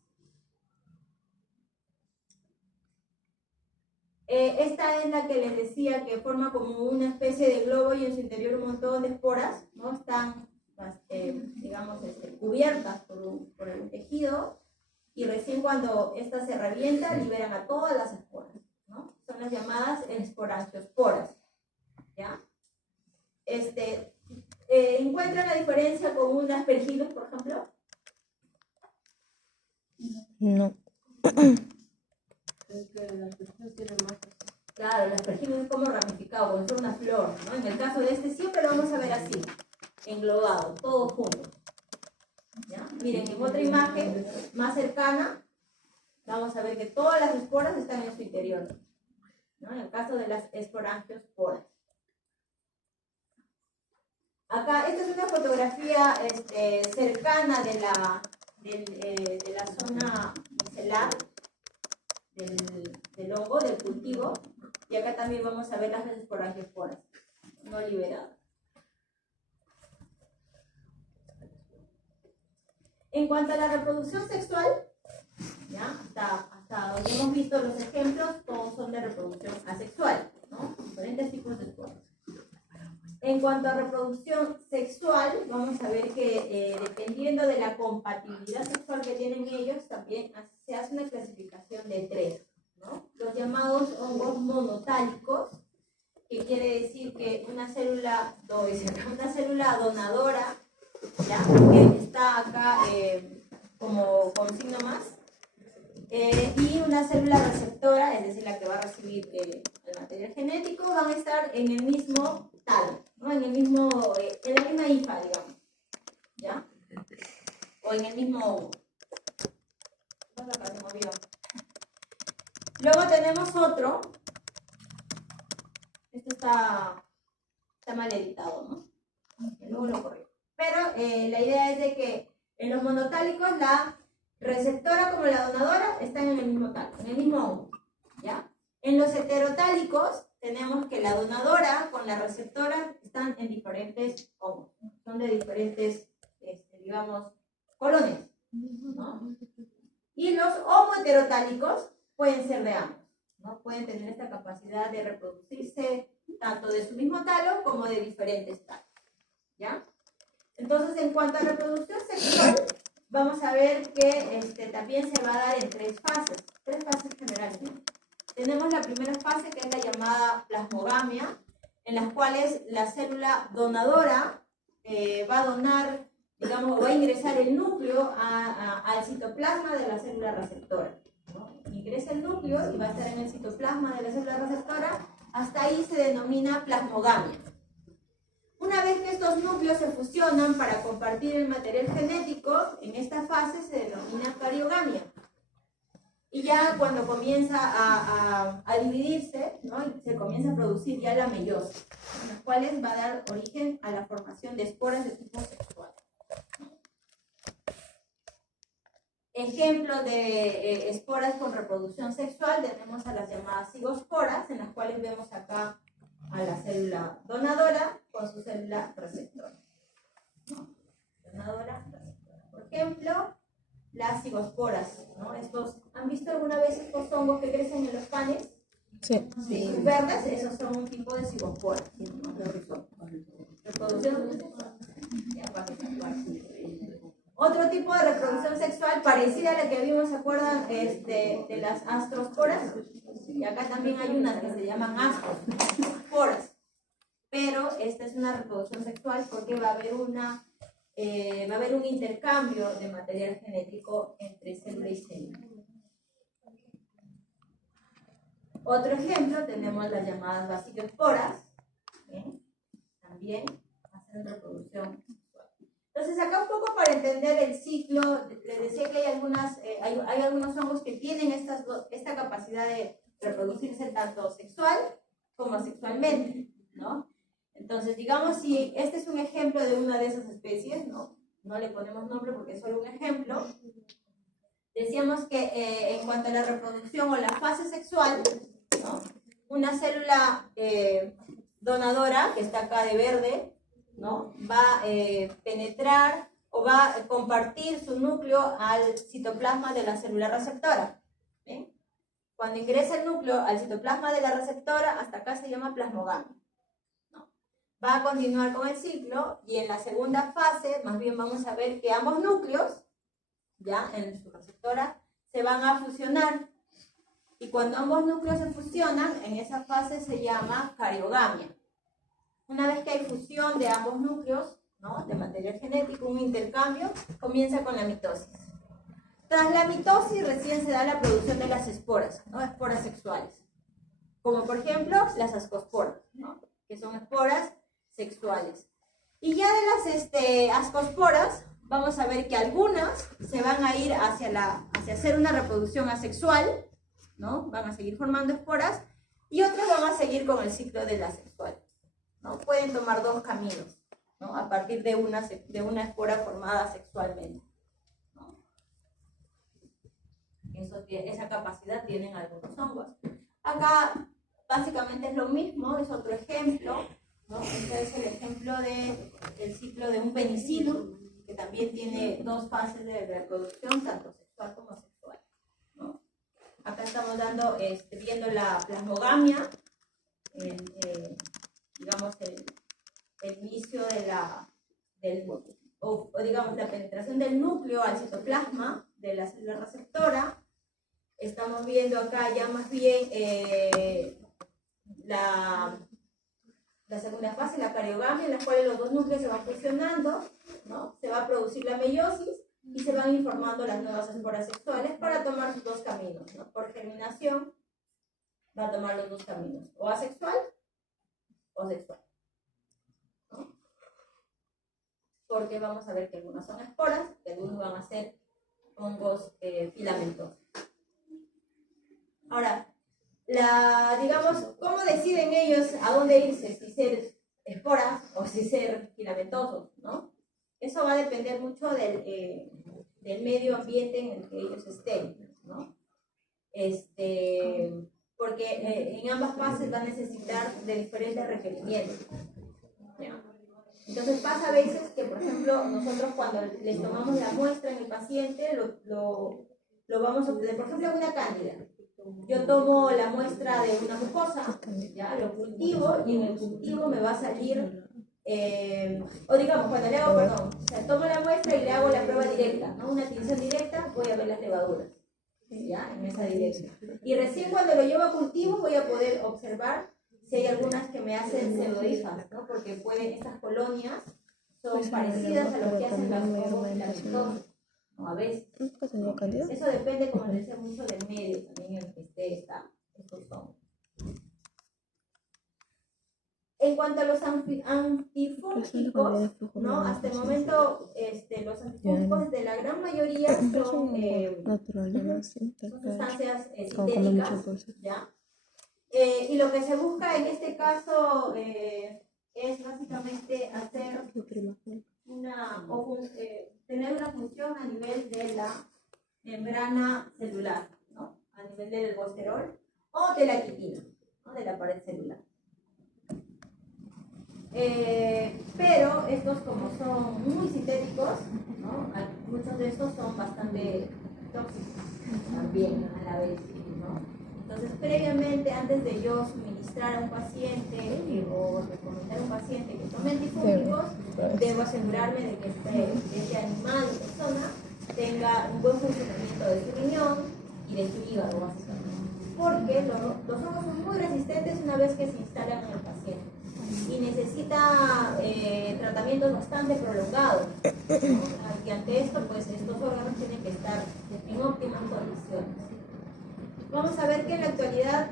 Esta es la que les decía que forma como una especie de globo y en su interior un montón de esporas, ¿no? Están, digamos, cubiertas por un tejido y recién cuando esta se revienta liberan a todas las esporas, ¿no? Son las llamadas esporangiosporas, ¿ya? ¿Encuentran la diferencia con un aspergillus, por ejemplo? No. Claro, el aspergillus es como ramificado, como si fuera una flor, ¿no? En el caso de este siempre lo vamos a ver así, englobado, todo junto, ¿ya? Miren, en otra imagen más cercana, vamos a ver que todas las esporas están en su interior, ¿no? En el caso de las esporangiosporas. Acá, esta es una fotografía cercana de la zona micelar del hongo, del cultivo, y acá también vamos a ver las esporangiosporas no liberadas. En cuanto a la reproducción sexual, ¿ya? Hasta donde hemos visto los ejemplos, todos son de reproducción asexual, ¿no? Diferentes tipos de esporas. En cuanto a reproducción sexual, vamos a ver que dependiendo de la compatibilidad sexual que tienen ellos, también se hace una clasificación de 3, ¿no? Los llamados hongos monotálicos, que quiere decir que una célula donadora, ¿ya? Que está acá como con signo más, y una célula receptora, es decir, la que va a recibir el material genético, van a estar en el mismo talo, ¿no? En la misma hifa, digamos, ¿ya? O en el mismo hongo. Luego tenemos otro. Esto está mal editado, ¿no? Luego lo corrijo. Pero la idea es de que en los monotálicos la receptora como la donadora están en el mismo talo, en el mismo hongo, ¿ya? En los heterotálicos tenemos que la donadora con la receptora están en diferentes hongos, son de diferentes, digamos, colonias, ¿no? Y los homoheterotálicos pueden ser de ambos, ¿no? Pueden tener esta capacidad de reproducirse tanto de su mismo talo como de diferentes talos, ¿ya? Entonces, en cuanto a reproducción sexual, vamos a ver que también se va a dar en tres fases generalmente. Tenemos la primera fase, que es la llamada plasmogamia, en las cuales la célula donadora va a donar, digamos, va a ingresar el núcleo al citoplasma de la célula receptora, ¿no? Ingresa el núcleo y va a estar en el citoplasma de la célula receptora. Hasta ahí se denomina plasmogamia. Una vez que estos núcleos se fusionan para compartir el material genético, en esta fase se denomina cariogamia. Y ya cuando comienza a dividirse, ¿no? Se comienza a producir ya la meiosis, en las cuales va a dar origen a la formación de esporas de tipo sexual. Ejemplo de esporas con reproducción sexual, tenemos a las llamadas cigosporas, en las cuales vemos acá a la célula donadora con su célula receptora, ¿no? Donadora, receptora. Por ejemplo, las cigosporas, ¿no? ¿Han visto alguna vez estos hongos que crecen en los panes? Sí. Sí. Verdes, esos son un tipo de cigospora, ¿no? Reproducción sexual. Otro tipo de reproducción sexual parecida a la que vimos, ¿se acuerdan? De las astrosporas. Y acá también hay unas que se llaman astrosporas. Pero esta es una reproducción sexual porque va a haber un intercambio de material genético entre célula y célula. Otro ejemplo, tenemos las llamadas basilosporas, también hacen reproducción sexual. Entonces, acá un poco para entender el ciclo, les decía que hay algunos hongos que tienen esta capacidad de reproducirse tanto sexual como asexualmente, ¿no? Entonces, digamos, si este es un ejemplo de una de esas especies, no le ponemos nombre porque es solo un ejemplo. Decíamos que en cuanto a la reproducción o la fase sexual, ¿no? Una célula donadora, que está acá de verde, ¿no? Va a penetrar o va a compartir su núcleo al citoplasma de la célula receptora. ¿Sí? Cuando ingresa el núcleo al citoplasma de la receptora, hasta acá se llama plasmogamia. Va a continuar con el ciclo y en la segunda fase, más bien vamos a ver que ambos núcleos, ya en su receptora, se van a fusionar. Y cuando ambos núcleos se fusionan, en esa fase se llama cariogamia. Una vez que hay fusión de ambos núcleos, ¿no? De material genético, un intercambio, comienza con la mitosis. Tras la mitosis recién se da la producción de las esporas, ¿no? Esporas sexuales. Como por ejemplo las ascosporas, ¿no? Que son esporas sexuales. Y ya de las ascosporas, vamos a ver que algunas se van a ir hacia hacer una reproducción asexual, ¿no? Van a seguir formando esporas, y otras van a seguir con el ciclo de la sexual, ¿no? Pueden tomar dos caminos, ¿no? A partir de una espora formada sexualmente, ¿no? Esa capacidad tienen algunos hongos. Acá básicamente es lo mismo, es otro ejemplo, ¿no? Este es el ejemplo del ciclo de un penicilio, que que también tiene dos fases de reproducción, tanto sexual como asexual, ¿no? Acá estamos viendo la plasmogamia, digamos el inicio o digamos la penetración del núcleo al citoplasma de la célula receptora. Estamos viendo acá ya más bien la segunda fase, la cariogamia, en la cual los dos núcleos se van fusionando, ¿no? Se va a producir la meiosis y se van informando las nuevas esporas sexuales para tomar sus dos caminos, ¿no? Por germinación va a tomar los dos caminos, o asexual o sexual, ¿no? Porque vamos a ver que algunas son esporas y algunos van a ser hongos filamentosos. Ahora, digamos, ¿cómo deciden ellos a dónde irse? Si ser esporas o si ser filamentosos, ¿no? Eso va a depender mucho del medio ambiente en el que ellos estén, ¿no? Porque en ambas fases va a necesitar de diferentes requerimientos, ¿ya? Entonces pasa a veces que, por ejemplo, nosotros cuando les tomamos la muestra en el paciente, lo vamos a obtener, por ejemplo, una cándida. Yo tomo la muestra de una mucosa, ya lo cultivo y en el cultivo me va a salir, o digamos, cuando le hago, perdón, o sea, tomo la muestra y le hago la prueba directa, ¿no? Una tinción directa, voy a ver las levaduras, ya, en esa dirección. Y recién cuando lo llevo a cultivo voy a poder observar si hay algunas que me hacen pseudorifas, ¿no? Porque estas colonias son parecidas a lo que hacen las hongos filamentosos. No, a veces. Eso depende, como les decía, mucho del medio también en el que estos hongos. En cuanto a los antifúngicos, ¿no? Hasta el momento los antifúngicos de la gran mayoría son sustancias sintéticas, ¿ya? Y lo que se busca en este caso es básicamente tener una función a nivel de la membrana celular, ¿no? A nivel del ergosterol o de la quitina, ¿no? De la pared celular. Pero estos, como son muy sintéticos, ¿no? Muchos de estos son bastante tóxicos también a la vez, ¿no? Entonces, previamente, antes de yo suministrar a un paciente o recomendar a un paciente que tome antifúngicos, debo asegurarme de que este animal o persona tenga un buen funcionamiento de su riñón y de su hígado, básicamente. Porque los hongos son muy resistentes una vez que se instalan en el paciente y necesita tratamientos bastante prolongados, ¿no? Y ante esto, pues estos órganos tienen que estar en óptimas condiciones. Vamos a ver que en la actualidad,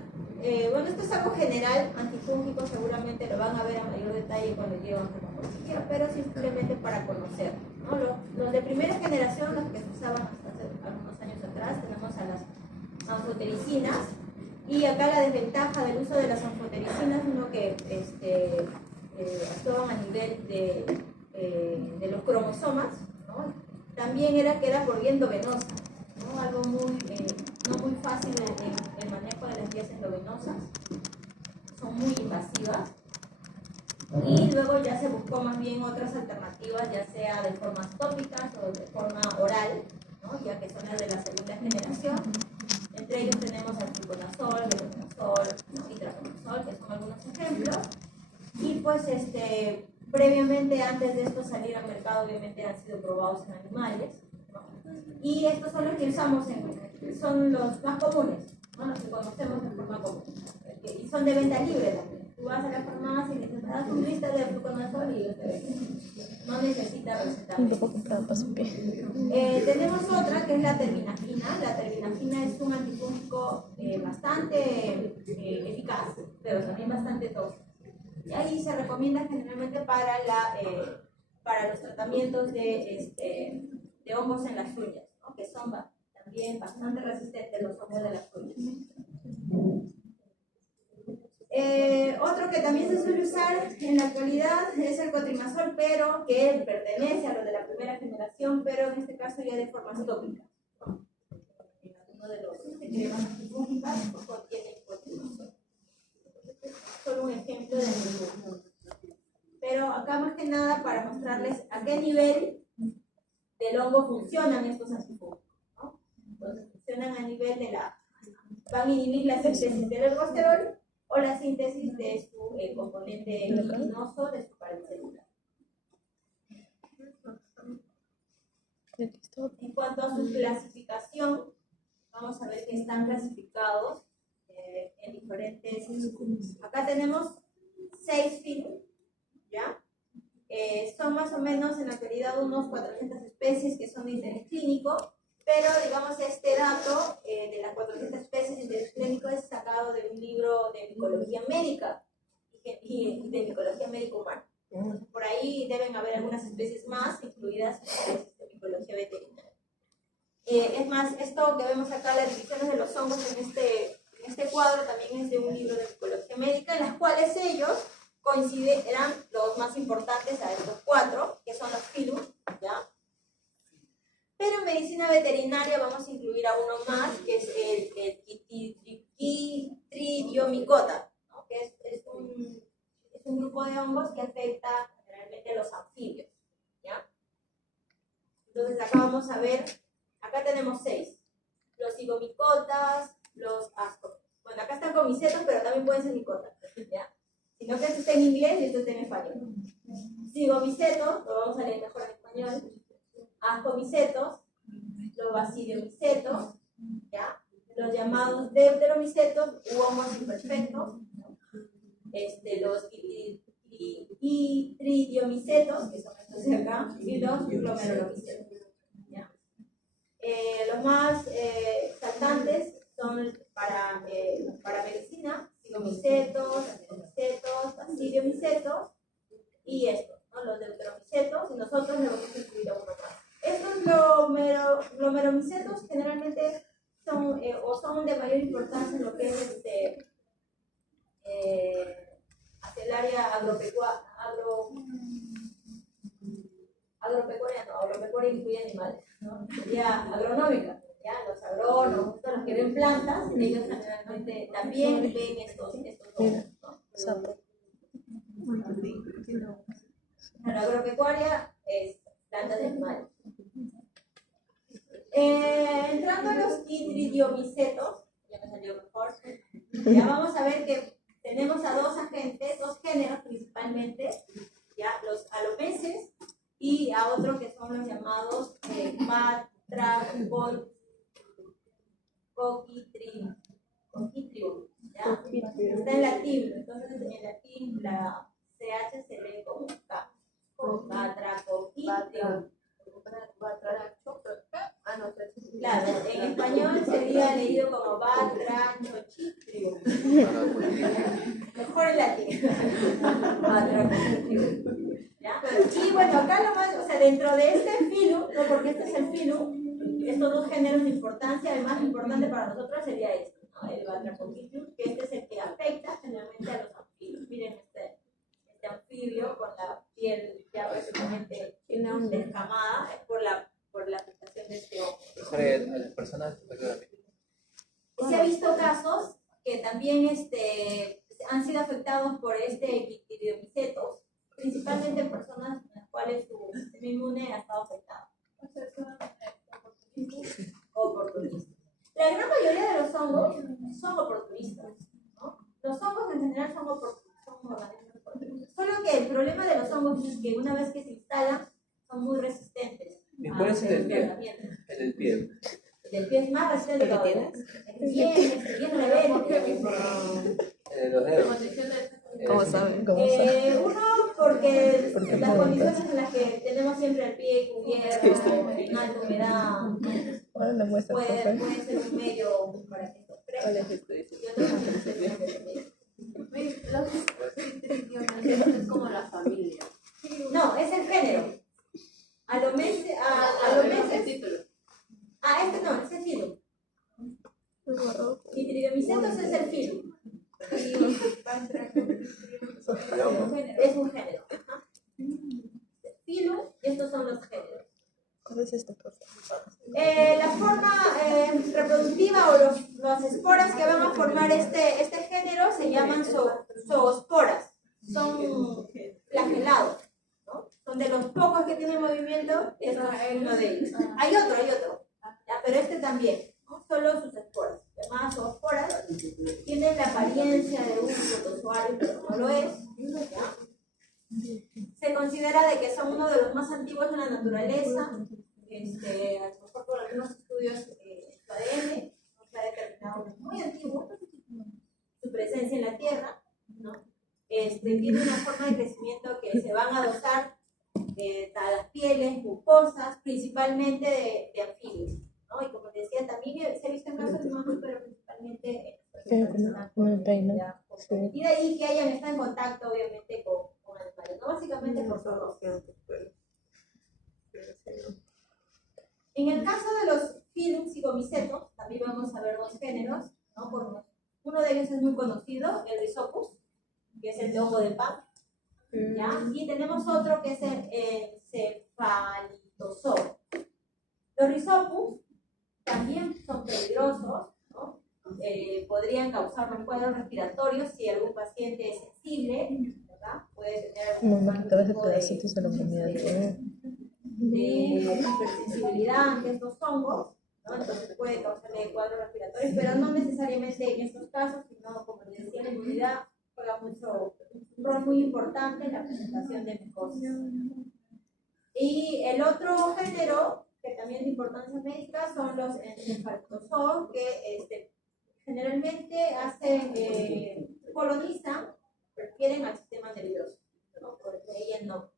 bueno, esto es algo general, antifúngicos seguramente lo van a ver a mayor detalle cuando llevan farmacología, pero simplemente para conocer, ¿no? Los de primera generación, los que se usaban hasta hace algunos años atrás, tenemos a las anfotericinas, y acá la desventaja del uso de las anfotericinas, uno que actuaban a nivel de los cromosomas, ¿no? También era que era por vía endovenosa, ¿no? Algo muy, no muy fácil el manejo de las vías endovenosas, son muy invasivas, y luego ya se buscó más bien otras alternativas, ya sea de formas tópicas o de forma oral, ¿no? Ya que son las de la segunda generación. Entre ellos tenemos el fluconazol, levoconazol, itraconazol, que son algunos ejemplos. Y pues previamente, antes de esto salir al mercado, obviamente han sido probados en animales, ¿no? Y estos son los que usamos, son los más comunes, ¿no? Los que conocemos de forma común. Y son de venta libre también. Tú vas a la farmacia y dices, da tu lista de fluconazol y ellos te venden. No necesita receta. Tenemos otra que es la terbinafina. La terbinafina es un antifúngico bastante eficaz, pero también bastante tóxico. Y ahí se recomienda generalmente para los tratamientos de hongos en las uñas, ¿no? Que son también bastante resistentes los hongos de las uñas. Otro que también se suele usar en la actualidad es el cotrimazol, pero que pertenece a los de la primera generación, pero en este caso ya de forma tópica. Uno de los cremas antifúngicas contiene cotrimazol. Solo un ejemplo de antifúngicos. Pero acá más que nada para mostrarles a qué nivel del hongo funcionan estos antifúngicos, ¿no? Entonces funcionan a nivel de van a inhibir la síntesis del ergosterol o la síntesis de su componente luminoso de su pared celular. En cuanto a su clasificación, vamos a ver que están clasificados en diferentes grupos. Acá tenemos 6 filos, ¿ya? Son más o menos en la actualidad unos 400 especies que son de interés clínico, pero digamos este dato de las 400 especies de interés clínico es sacado de un libro de micología médica y de micología médica humana. Por ahí deben haber algunas especies más incluidas en de micología veterinaria. Es más, esto que vemos acá, las divisiones de los hongos en este cuadro también es de un libro de micología médica, en las cuales ellos consideran los más importantes a estos 4, que son los filum, ¿ya? Pero en medicina veterinaria vamos a incluir a uno más, que es el Chytridiomycota, ¿no? Que es un grupo de hongos que afecta generalmente a los anfibios, ¿ya? Entonces acá vamos a ver, acá tenemos 6, los cigomicotas, los bueno, acá están con micetos, pero también pueden ser micotas, ¿ya? Sino que esto está en inglés y esto está en español. Cigomicetos, lo vamos a leer mejor en español. Ascomicetos, los basidiomicetos, ¿ya? Los llamados deuteromicetos u hongos imperfectos, los itridiomicetos, que son estos de acá, y los glomerulomicetos, ¿ya? Los más saltantes son para medicina, cigomicetos, ascomicetos, basidiomicetos y estos, ¿no? Los deuteromicetos, y nosotros le vamos a incluir a uno más. Estos glomerulomicetos generalmente son de mayor importancia en lo que es hacia el área agropecuaria incluye animales, ¿no? Sería agronómica, ¿ya? Los agrónomos, todos los que ven plantas, ellos generalmente también ven estos hongos, ¿no? La agropecuaria es plantas de animales. Entrando a los itridiomicetos, ya me salió mejor, ya vamos a ver que tenemos a dos géneros principalmente, ya, los alomeses y a otro que son los llamados Batracoquitrium, ¿ya? Está en latín, entonces en latín la CH se lee como K, Batracoquitrium. Claro, en español sería leído como Batracoquitrium. Mejor en latín. Batracoquitrium. ¿Ya? Y bueno, acá lo más, o sea, dentro de este filum, no porque este es el filum, estos dos géneros de importancia, el más importante para nosotros sería este, ¿no? El Batracoquitrium, que este es el que afecta generalmente a los anfibios. Miren este anfibio con la piel ya prácticamente descamada, es por la afectación de este hongo. A las personas Se ha visto casos que también han sido afectados por itridiomicetos, principalmente personas en las cuales su sistema inmune ha estado afectado. Oportunistas. La gran mayoría de los hongos son oportunistas, ¿no? Los hongos en general son organismos oportunistas. Solo que el problema de los hongos es que una vez que se instalan, son muy resistentes. ¿Y cuál es el del pie? El del pie. El del pie es más resistente todavía. Bien rebelde. Los dedos. ¿Cómo saben? Uno, porque las condiciones en las que tenemos siempre el pie cubierto, en alta humedad, puede ser un medio para que esto crezca. Y otro es como la familia. no, es el género. Alomeses. Este no, es el filum. Itridiomicetos es el filum. Es un género. Filum, y estos son los géneros. ¿Cuál es este, profe? La forma reproductiva o las esporas que van a formar este género se llaman zoosporas. Son flagelados, ¿no? son de los pocos que tienen movimiento, es uno de ellos. Hay otro, ¿ya? Pero este también, no solo sus esporas. Llamadas zoosporas, tienen la apariencia de un protozoario, pero no lo es. ¿Ya? Se considera de que son uno de los más antiguos en la naturaleza, a lo mejor por algunos estudios en su ADN, no se ha determinado que es muy antiguo su presencia en la Tierra, ¿no? Tiene una forma de crecimiento que se van a adosar a las pieles mucosas, principalmente de anfibios, ¿no? Y como les decía, también se ha visto en casos de humanos, pero principalmente en personas y de ahí que hayan estado en contacto, obviamente, con animales, ¿no? Básicamente por todos. En el caso de los films y gomicetos, también vamos a ver dos géneros, ¿no? Uno de ellos es muy conocido, el Rhizopus, que es el hongo de pan, ¿ya? Y tenemos otro que es el Cephalitozoa. Los Rhizopus también son peligrosos, ¿no? Podrían causar cuadros respiratorios si algún paciente es sensible, ¿verdad? Puede tener algún tipo de hipersensibilidad ante estos hongos, ¿no? Entonces puede causarle cuadros respiratorios, pero no necesariamente en estos casos, sino, como les decía, la inmunidad juega un rol muy importante en la presentación de micosis. Y el otro género, que también es de importancia médica, son los encefalozoos, que generalmente colonizan, refieren al sistema nervioso, ¿no? Porque ahí el nombre.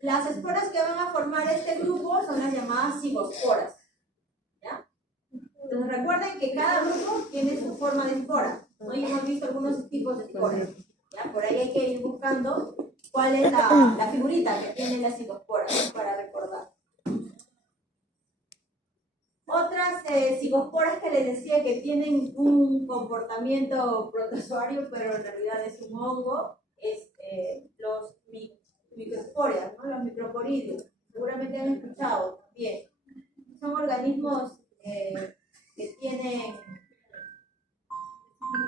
Las esporas que van a formar este grupo son las llamadas cigosporas, ¿ya? Entonces recuerden que cada grupo tiene su forma de espora, ¿no? Y hemos visto algunos tipos de esporas, ¿ya? Por ahí hay que ir buscando cuál es la figurita que tiene la cigospora, ¿no? Para recordar. Otras cigosporas que les decía que tienen un comportamiento protozoario, pero en realidad es un hongo, es los microsporias, ¿no? Los microporidios. Seguramente han escuchado también. Son organismos que tienen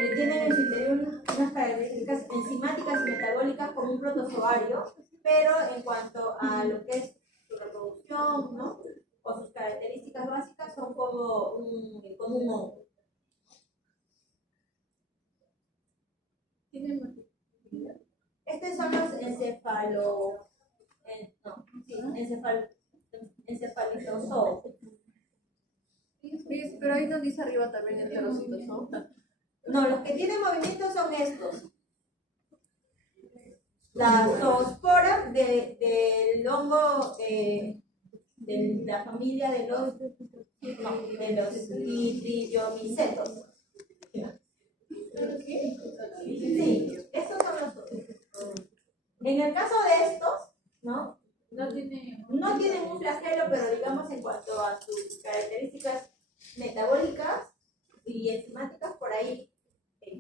en su interior unas características enzimáticas y metabólicas como un protozoario, pero en cuanto a lo que es su reproducción, ¿no? O sus características básicas son como un hongo. Estos son los encefalitozoos. Pero ahí nos dice arriba también el enterocitos, ¿no? No, los que tienen movimiento son estos. La zoospora del hongo de la familia de los idriomicetos. Sí, estos son los dos. En el caso de estos, ¿no? No tienen un flagelo, pero digamos en cuanto a sus características metabólicas y enzimáticas, por ahí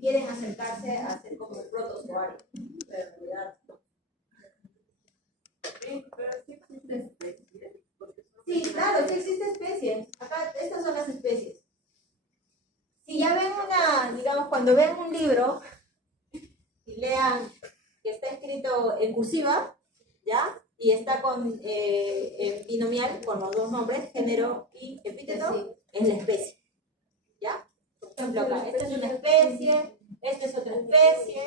quieren acercarse a ser como un protozoario, pero en realidad no. Pero sí existe especies. Sí, claro, sí existen especies. Acá, estas son las especies. Si ya ven digamos, cuando ven un libro y lean que está escrito en cursiva, ¿ya? Y está en binomial, con los dos nombres, género y epíteto, es la especie, ¿ya? Por ejemplo, acá, esta es una especie, esta es otra especie.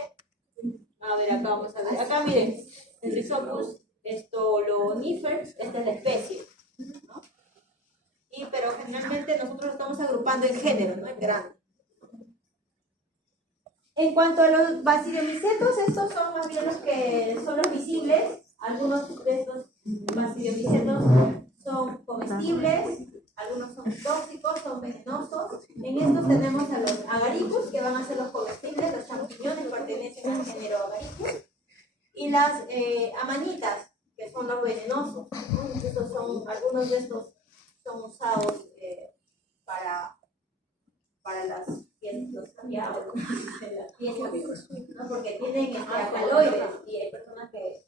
A ver, acá vamos a ver. Acá miren, el Rhizopus, Stoloniferus, esta es la especie, ¿no? Pero generalmente nosotros estamos agrupando en género, ¿no? En grano. En cuanto a los basidiomycetos, estos son más bien los que son los visibles. Algunos de estos basidiomycetos son comestibles, algunos son tóxicos, son venenosos. En estos tenemos a los agaricus, que van a ser los comestibles, los champiñones pertenecen al género agaricus, y las amanitas, que son los venenosos, ¿no? Estos algunos de estos son usados para las fiestas, las fiestas, ¿no? Porque tienen alcaloides y hay personas que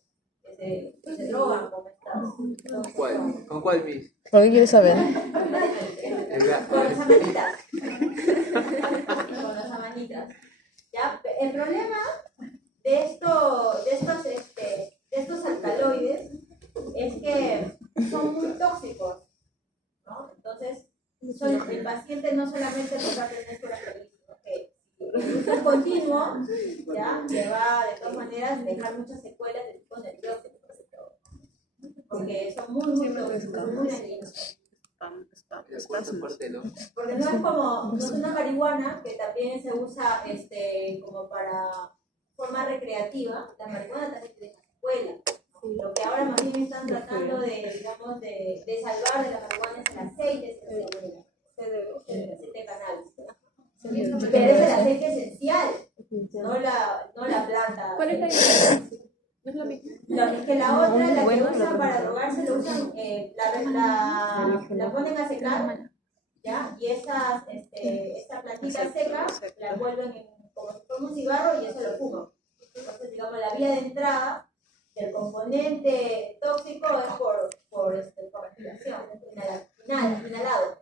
se drogan con estas. ¿Con cuál, Miss? ¿Por qué quieres saber? Con las amanitas. Con las amanitas. ¿Ya? El problema de estos estos alcaloides es que son muy tóxicos, ¿no? Entonces, el paciente no solamente lo va a tener que el uso es continuo, ¿ya? Le va de todas maneras dejar muchas secuelas de tipo nervioso, sobre todo, porque son muy tóxicos, muy dañinos. Porque no es como, no es una marihuana que también se usa como para forma recreativa, la marihuana también tiene secuela. Lo que ahora más bien están tratando de, digamos, de salvar de la marihuana es el aceite esencial, el aceite de cannabis. Pero es el aceite esencial, no la planta. ¿Cuál es la diferencia? No es lo mismo. Es que la otra, la que usan para drogarse, lo usan, la ponen a secar, ¿ya? Y esta plantita seca la vuelven como si fuera un cigarro y eso lo fuman. Entonces, digamos, la vía de entrada del componente tóxico es por respiración, inhalado.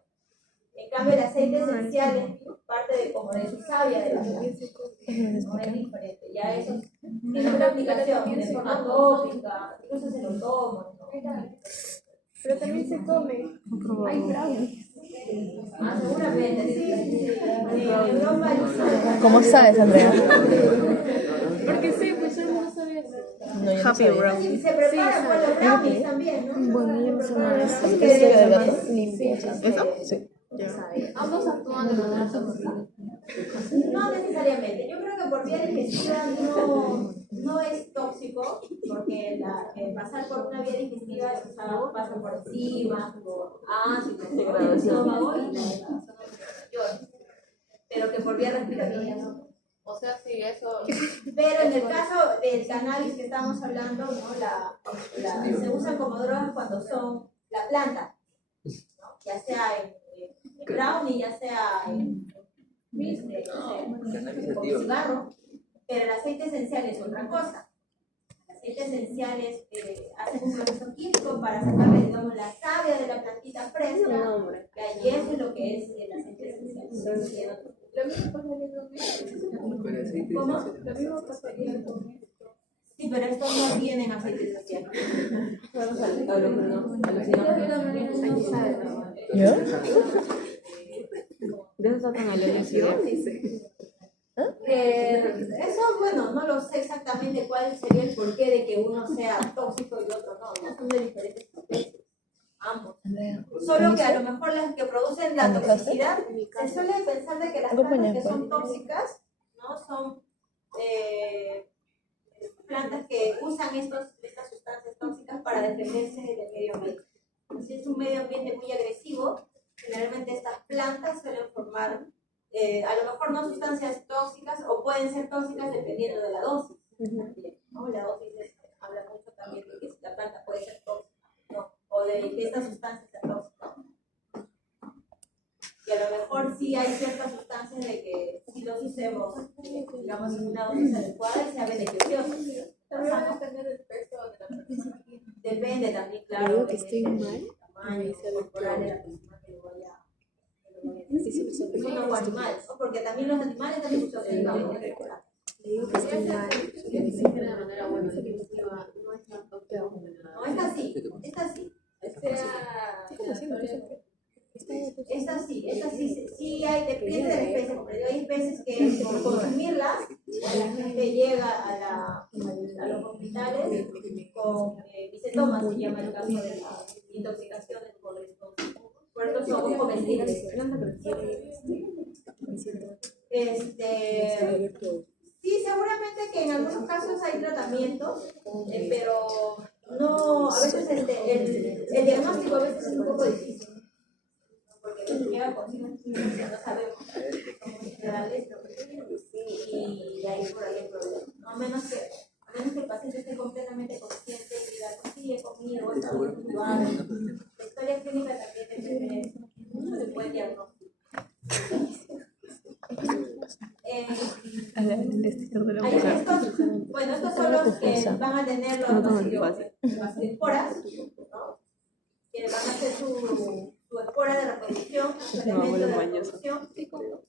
En cambio, el aceite esencial es parte como de su savia de la planta. No es diferente. Ya eso tiene una aplicación de forma tópica, incluso se lo toman, ¿no? Pero también se come. Hay brownies. Seguramente, sí. En Europa ¿Cómo sabes, Andrea? Porque sí, pues todo el mundo sabe eso. No, yo no sabía. se preparan con los brownies también, ¿no? Bueno, yo no sé nada de eso. ¿Es que historia del gato? Limpieza. ¿Eso? Sí. Ambos actúan de manera tóxica. No necesariamente. Yo creo que por vía digestiva no es tóxico, porque pasar por una vía digestiva pasa por encima, por ácido, por el estómago y la zona mayor. Pero que por vía respiratoria no. O sea, sí, eso. Pero en el caso del cannabis que estamos hablando, ¿no? Se usan como drogas cuando son la planta, ¿no? Ya sea en brownie, ya sea en como cigarro, pero el aceite esencial es otra cosa. El aceite esencial hace un proceso químico para sacarle, digamos, la savia de la plantita fresca, y eso es lo que es el aceite esencial. Lo mismo pasaría con ¿Cómo? Lo mismo pasaría con esto. Sí, pero estos no tienen aceite esencial. ¿Yo? ¿De eso sacan a la lesión? Eso, bueno, no lo sé exactamente cuál sería el porqué de que uno sea tóxico y el otro no son de diferentes especies, ambos. Solo que a lo mejor las que producen la toxicidad, se suele pensar de que las plantas que son tóxicas, ¿no? Son plantas que usan estas sustancias tóxicas para defenderse del medio ambiente. Si es un medio ambiente muy agresivo, generalmente estas plantas suelen formar a lo mejor no sustancias tóxicas o pueden ser tóxicas dependiendo de la dosis. ¿No? La dosis habla mucho también de que si la planta puede ser tóxica, ¿no? O de que esta sustancia sea tóxica. Y a lo mejor sí hay ciertas sustancias de que si los usemos, digamos, en una dosis adecuada y sea beneficioso. También va a depender del peso de la persona. Depende también, claro, Digo que estoy mal. tamaño corporal de la persona que lo vaya. No, o animales, ¿no? Porque también los animales también son químicamente. Digo que estoy mal. De manera buena, definitiva, no es tan tóxica. No, es así, es así. Es así, sí hay, depende de la especie, porque hay especies que por consumirlas, la gente llega a los hospitales con bicetomas, se llama el caso de las intoxicaciones por estos son comestibles. Sí, seguramente que en algunos casos hay tratamientos, pero no, a veces el diagnóstico a veces es un poco difícil, porque no se lleva consigo, no sabemos, somos generales, y ahí por ahí el problema. No, a menos que el paciente esté completamente consciente y diga, sí, he comido, he estado habituado. La historia clínica también depende mucho del buen diagnóstico. Estos son los que van a tener las esporas, ¿no? Que van a hacer su espora de reproducción, su elemento de reproducción,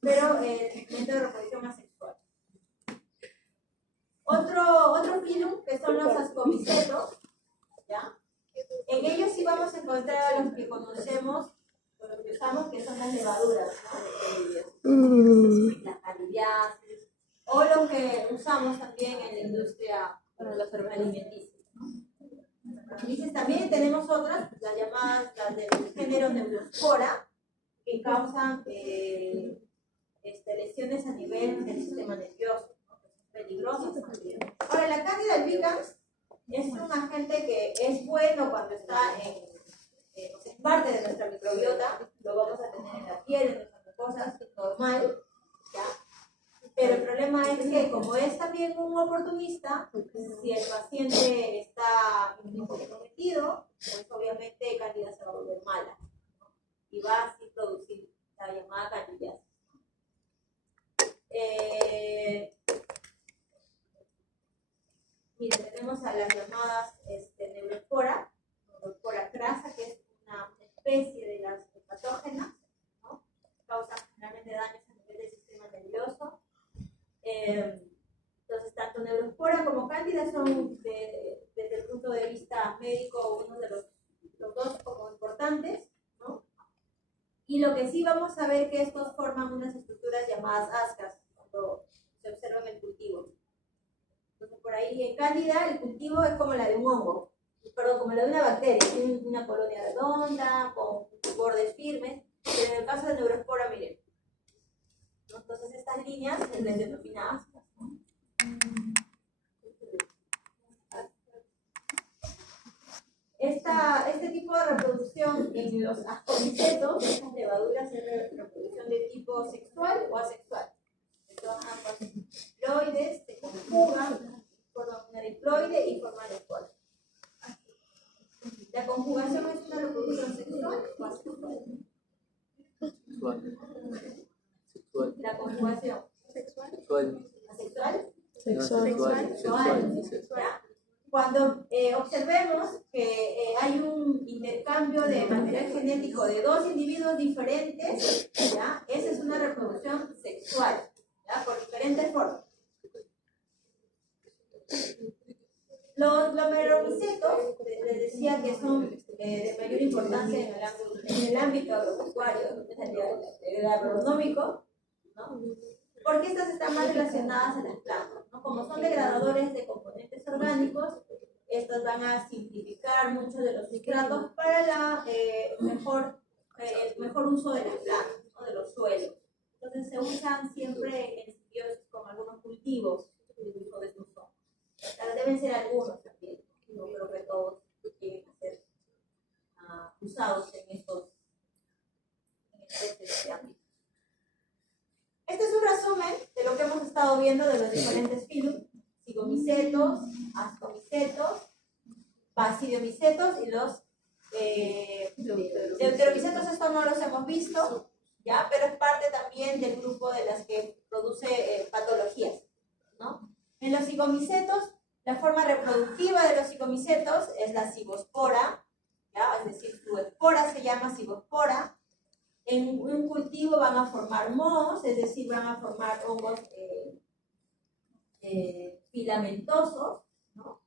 pero el elemento de reproducción asexual. Otro filum, que son los ascomicetos, vamos a encontrar a los que conocemos, o los que usamos, que son las levaduras, ¿no? Las candidiasis, o lo que usamos también en la industria alimenticia. Dices, también tenemos otras, las llamadas, las del género Neurospora, que causan lesiones a nivel del sistema nervioso, ¿no? Que son peligrosas también. Ahora, la Candida albicans es un agente que es bueno cuando está es parte de nuestra microbiota, lo vamos a tener en la piel, en nuestras mucosas, normal, ¿ya? Pero el problema es que como es también un oportunista, si el paciente está comprometido, pues obviamente Candida se va a volver mala, ¿no? Y va a así producir la llamada candidiasis. Mira, tenemos a las llamadas Neurospora crasa, que es una especie de las patógenas, ¿no? Causan generalmente daños a nivel del sistema nervioso. Entonces, tanto Neurospora como Cándida son, desde el punto de vista médico, uno de los dos como importantes, ¿no? Y lo que sí vamos a ver que estos forman unas estructuras llamadas ascas cuando se observa en el cultivo. Entonces, por ahí en Cándida el cultivo es como la de un hongo, perdón, como la de una bacteria, tiene una colonia redonda, con bordes firmes, pero en el caso de Neurospora, miren, ¿no? Entonces estas líneas se les denomina ascas, ¿no? Este tipo de reproducción en los ascomicetos, estas levaduras, es reproducción de tipo sexual o asexual. Son ambos diploides, se conjugan, forman una diploide y forman esporas. ¿La conjugación es una reproducción sexual o asexual? Sexual. La conjugación. Sexual. ¿Asexual? Sexual. ¿Ya? Cuando observemos que hay un intercambio de material genético de dos individuos diferentes, ¿ya? Esa es una reproducción sexual, ¿ya? Por diferentes formas. Los glomerulomicetos, les decía que son de mayor importancia en el ámbito agropecuario, el agronómico, ¿no? Porque estas están más relacionadas a las plantas, ¿no? Como son degradadores de componentes orgánicos, estas van a simplificar muchos de los sustratos para el mejor uso de las plantas, ¿no? De los suelos. Entonces se usan siempre en simbiosis con algunos cultivos el uso de estos hongos. Deben ser algunos también, no creo que todos lleguen a ser usados en estos ámbitos. Este es un resumen de lo que hemos estado viendo de los diferentes filum: cigomicetos, ascomicetos, basidiomicetos y los deuteromicetos. Estos no los hemos visto, ¿ya? Pero es parte también del grupo de las que produce patologías, ¿no? En los cigomicetos, la forma reproductiva de los cigomicetos es la cigospora, ¿ya? Es decir, su espora se llama cigospora. En un cultivo van a formar mohos, es decir, van a formar hongos filamentosos, ¿no?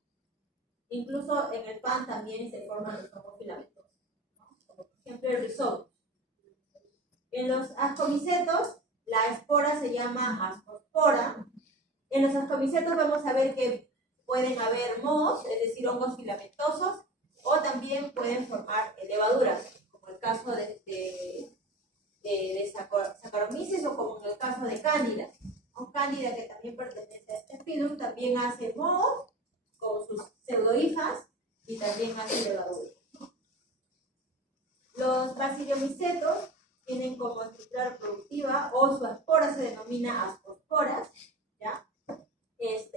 Incluso en el pan también se forman los hongos filamentosos, ¿no? Como por ejemplo el rizoma. En los ascomicetos, la espora se llama ascospora. En los ascomicetos vamos a ver que pueden haber mohos, es decir, hongos filamentosos, o también pueden formar levaduras, como el caso de Saccharomyces o como en el caso de Cándida. Un Cándida que también pertenece a este filum también hace mohos con sus pseudohifas y también hace levaduras. Los basidiomicetos tienen como estructura reproductiva, o su espora se denomina ascosporas, ¿ya?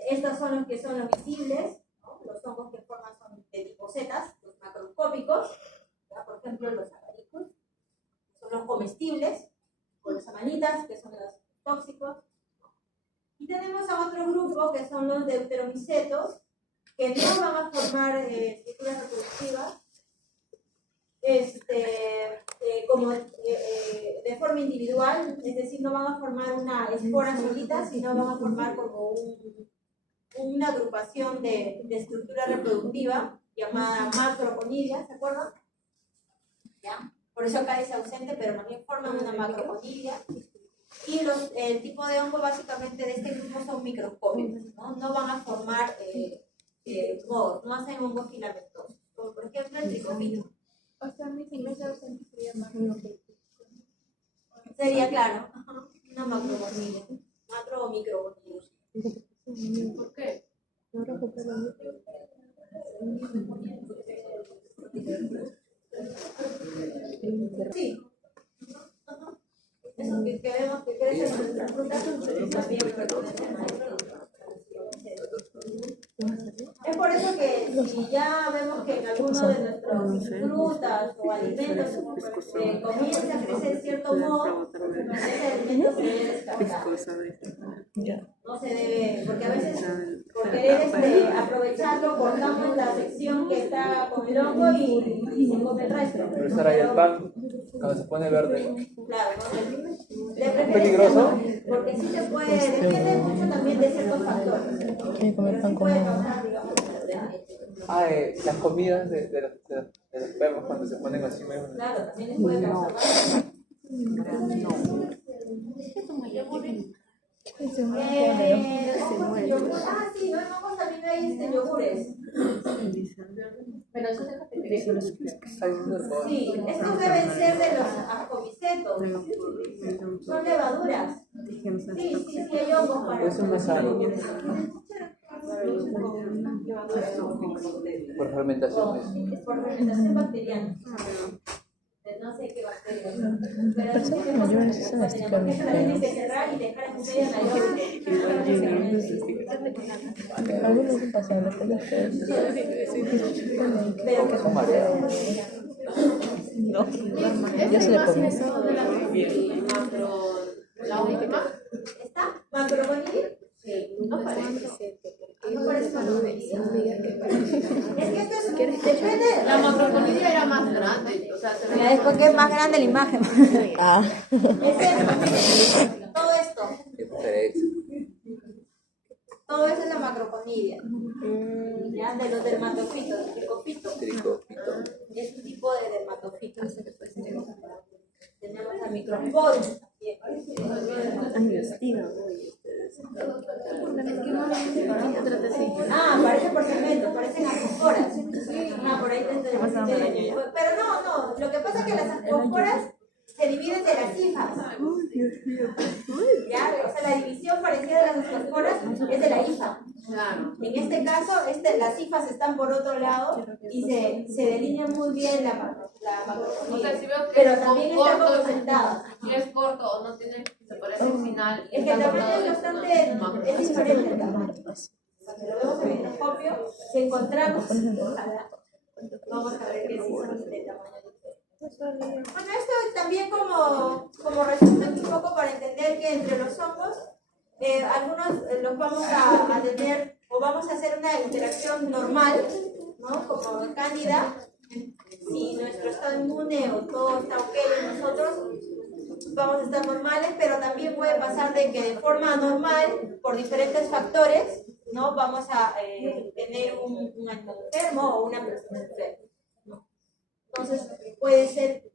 Estos son los que son los visibles, ¿no? Los hongos que forman son de tipo setas, los macroscópicos, ¿ya? Por ejemplo los agaricus, son los comestibles, o los amanitas, que son los tóxicos. Y tenemos a otro grupo que son los deuteromicetos, que no van a formar estructuras reproductivas de forma individual, es decir, no van a formar una espora solita, sino van a formar como una agrupación de estructura reproductiva llamada macroconidia, ¿se acuerdan? ¿ya? Por eso acá dice ausente, pero más bien forman una macroconidia. Y el tipo de hongo básicamente de este grupo son microscópicos, ¿no? No van a formar hongos, no hacen hongos filamentosos. Como por ejemplo el tricofito. O sea, mi semestre ausente sería más que Sería claro, una macroconidia. Macro o microconidia. ¿por qué? Sí. Eso que vemos que crecen en nuestras frutas también es por eso que si ya vemos que en alguno de nuestras frutas o alimentos comienza a crecer cierto modo, ese alimento se debe descartar. No se debe, porque a veces por querer aprovecharlo cortamos la sección que está con el hongo y se come el resto. Profesora, ¿y el pan cuando se pone verde? Claro, ¿no? De ¿Peligroso? porque sí se puede, depende mucho también de ciertos factores. Hay que comer pan con Puede agua. causar, digamos, Las comidas de los perros cuando se ponen así mismo. claro, también les puede causar. Sí, no, en hongos también hay yogures. Pero eso sí, estos deben ser de los ascomicetos. Son levaduras. Sí, hay hongos para Eso es más sano. Por fermentación. Es por fermentación bacteriana. No sé qué bacterias. Pero Personas mayores hacen esto con los tienen que cerrar y dejar en medio de la algunos son pasables, pero que Son mareados. no, yo se le pongo. La última. ¿Está? ¿Macroconidia? No parece. No parece macroconidia. Es que esto es, depende. La macroconidia era más grande. O sea, se veía Es porque es más grande la imagen. Ah, Es esto. Todo esto. Qué diferencia. Todo eso es la macroconidia. Ya, de los dermatofitos, tricofito. Tricofito. Es un tipo de dermatofitos. Tenemos a microsporios también. Parecen por segmentos, parecen ascosporas. Por ahí pero no, lo que pasa es que las ascosporas se dividen de las hifas. ¿Ya? O sea, la división parecida de las ascosporas es de la hifa. En este caso, las hifas están por otro lado y se delinea muy bien la macroconidia. O sea, si veo que pero es también están corto, representadas. si es corto o no tiene, se parece al final. Es que el tamaño es bastante, es diferente el tamaño. Cuando lo vemos en el microscopio, si encontramos, ojalá, vamos a ver que sí son de tamaño diferente. Bueno, esto también como resumen un poco para entender que entre los hongos, algunos los vamos a tener o vamos a hacer una interacción normal, ¿no? Como cándida, si nuestro estado inmune o todo está ok en nosotros, vamos a estar normales, pero también puede pasar de que de forma anormal, por diferentes factores, ¿no? Vamos a tener un animal enfermo o una persona enferma, ¿no? Entonces, puede ser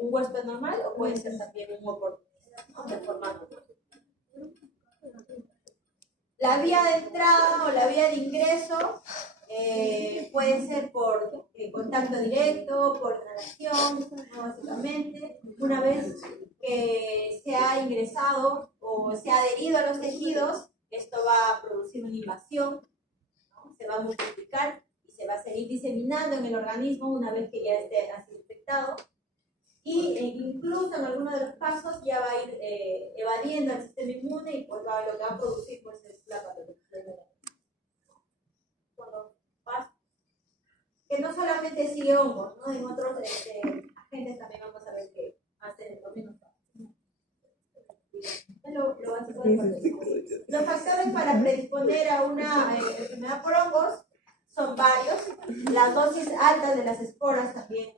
un huésped normal o puede ser también un oportunista, ¿no? De forma normal. La vía de entrada o la vía de ingreso puede ser por contacto directo, por inhalación, ¿no? Básicamente. Una vez que se ha ingresado o se ha adherido a los tejidos, esto va a producir una invasión, ¿no? Se va a multiplicar y se va a seguir diseminando en el organismo una vez que ya esté así infectado. Y incluso en algunos de los casos ya va a ir evadiendo el sistema inmune y pues lo que va a producir pues, es la patología. Que no solamente sigue hongos, ¿no? En otros agentes también vamos a ver que hacen lo mismo. Lo básico de los factores para predisponer a una enfermedad por hongos son varios. Las dosis altas de las esporas también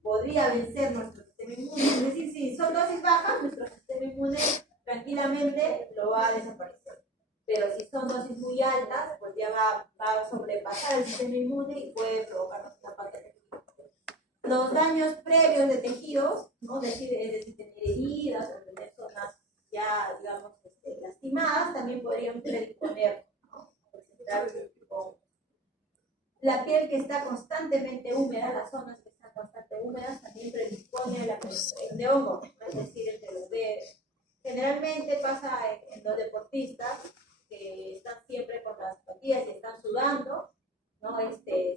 podría vencer nuestro sistema inmune. Es decir, si son dosis bajas, nuestro sistema inmune tranquilamente lo va a desaparecer. Pero si son dosis muy altas, pues ya va a sobrepasar el sistema inmune y puede provocarnos una patología. los daños previos de tejidos, ¿no? Es decir, tener heridas o tener zonas ya, digamos, lastimadas, también podrían predisponer, ¿no? Con la piel que está constantemente húmeda, las zonas que están constantemente húmedas, también predispone a la producción de hongo, ¿no? Es decir, entre los dedos. Generalmente pasa en los deportistas que están siempre con las zapatillas y están sudando, ¿no?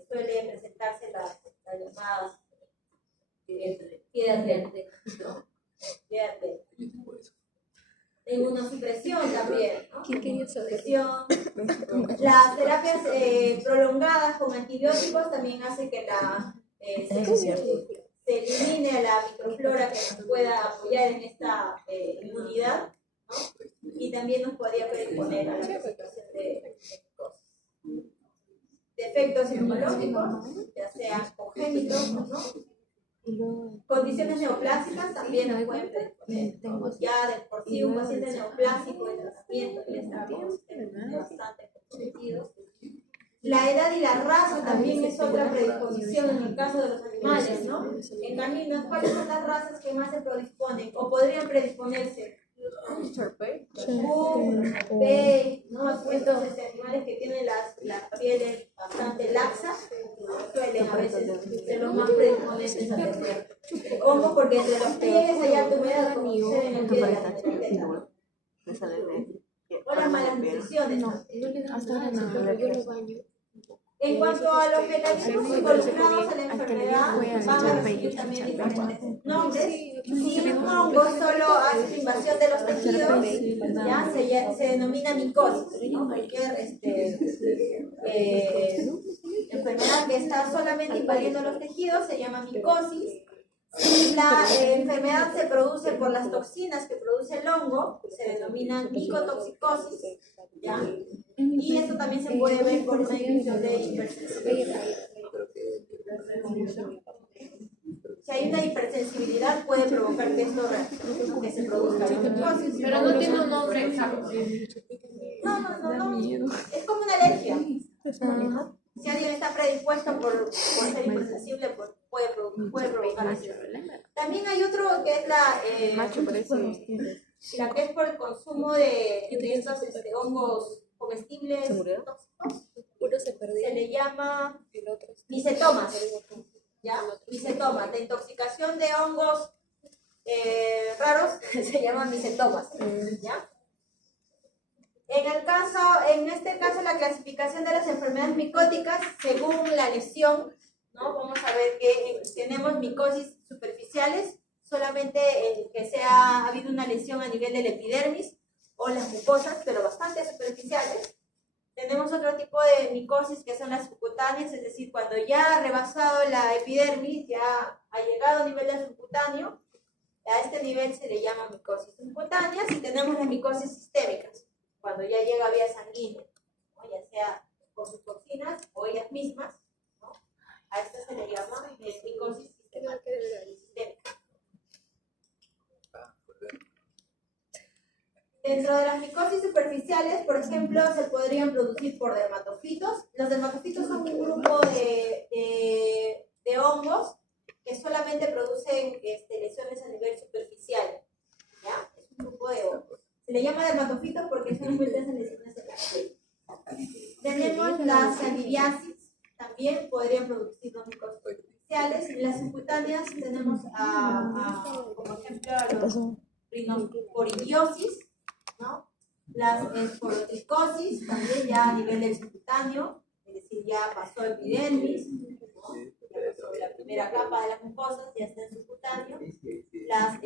Suele presentarse las llamadas piedras de inmunosupresión también, ¿no? Inmunosupresión. Las terapias prolongadas con antibióticos también hacen que se elimine la microflora que nos pueda apoyar en esta inmunidad, ¿no? Y también nos podría predisponer a la presentación de defectos inmunológicos, ya sean congénitos, ¿no? Condiciones neoplásicas también nos pueden predisponer, ¿no? Ya de por sí un paciente neoplásico en tratamiento ya estamos bastante comprometidos. La edad y la raza también es otra predisposición en el caso de los animales, ¿no? En caninos, ¿cuáles son las razas que más se predisponen o podrían predisponerse? ¿no? Estos animales que tienen la piel bastante laxa suelen a veces ser los más predisponentes a tener hongo, porque entre los pliegues hay alta humedad, como sucede en el pie de la naturaleza. O las malas nutriciones. En cuanto a los mecanismos involucrados en la enfermedad, van a recibir también diferentes nombres. Si un hongo solo hace su invasión de los tejidos, ya se denomina micosis, ¿no? Cualquier enfermedad que está solamente invadiendo los tejidos se llama micosis. Si la enfermedad se produce por las toxinas que produce el hongo, se denomina micotoxicosis, ¿ya? Y esto también se puede ver por una disminución de hipersensibilidad. Si hay una hipersensibilidad, puede provocar que esto que se produzca micosis. Pero no tiene un nombre exacto. No. Es como una alergia. ¿No? Si alguien está predispuesto por ser hipersensible, pues puede provocar eso. También hay otro que es la que es por el consumo de estos hongos comestibles tóxicos. Se le llama micetomas, ¿ya? Micetomas. La intoxicación de hongos raros se llama micetomas, ¿ya? En este caso, la clasificación de las enfermedades micóticas, según la lesión, ¿no? Vamos a ver que tenemos micosis superficiales, solamente que ha habido una lesión a nivel del epidermis o las mucosas, pero bastante superficiales. Tenemos otro tipo de micosis que son las subcutáneas, es decir, cuando ya ha rebasado la epidermis, ya ha llegado a nivel del subcutáneo, a este nivel se le llama micosis subcutánea. Y tenemos las micosis sistémicas, cuando ya llega a vía sanguínea, ¿no? Ya sea por sus toxinas o ellas mismas, ¿no? A esto se le llama micosis sistémica. Dentro de las micosis superficiales, por ejemplo, se podrían producir por dermatofitos. Los dermatofitos son un grupo de hongos que solamente producen lesiones a nivel superficial, ¿ya? Es un grupo de hongos. Se le llama dermatofitos porque solamente hacen lesiones en la piel. Tenemos las candidiasis, también podrían producir los micosis superficiales. En las subcutáneas tenemos como ejemplo a los rinosporidiosis, ¿no? Las esporotricosis, también ya a nivel del subcutáneo, es decir, ya pasó epidermis, ¿no? Ya pasó la primera capa de las mucosas, ya está en subcutáneo. Las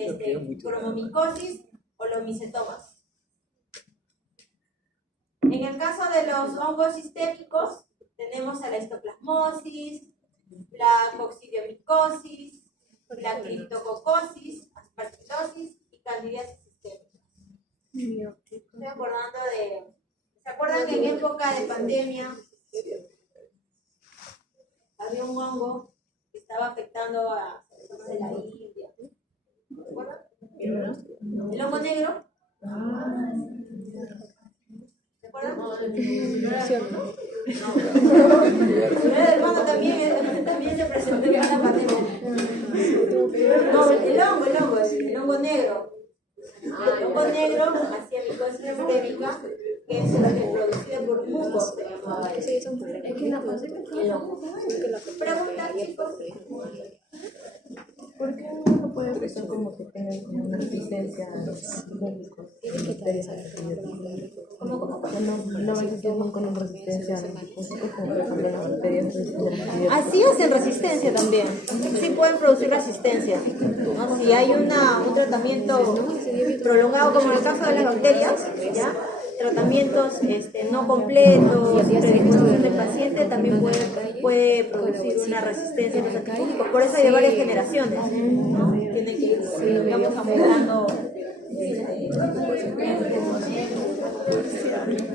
cromomicosis o los micetomas. En el caso de los hongos sistémicos, tenemos a la histoplasmosis, la coccidiomicosis, la criptococosis, aspergillosis y candidiasis sistémica. Estoy acordando ¿se acuerdan que en época de pandemia había un hongo que estaba afectando a personas de la India? ¿Se acuerdan? ¿El hongo negro? ¿Se acuerdan? Viruela del mono también se presentó en una pandemia. No, el hongo negro. El hongo negro hacía micosis sistémica, que es producida por mucos. Sí, son diferentes. El hongo. Pregunta, chicos. ¿Por qué uno no puede pensar como que tenga como una resistencia a los químicos? ¿Cómo? No a veces llaman con una resistencia a los químicos, como por ejemplo las bacterias resistentes a los antibióticos. Así hacen resistencia también. Sí pueden producir resistencia, ¿no? Si hay un tratamiento prolongado, como en el caso de las bacterias, ¿ya? Tratamientos no completos, predisposición del paciente, también puede producir una resistencia a los antibióticos. Por eso hay de varias generaciones, ¿no? Tiene que ir, digamos, aumentando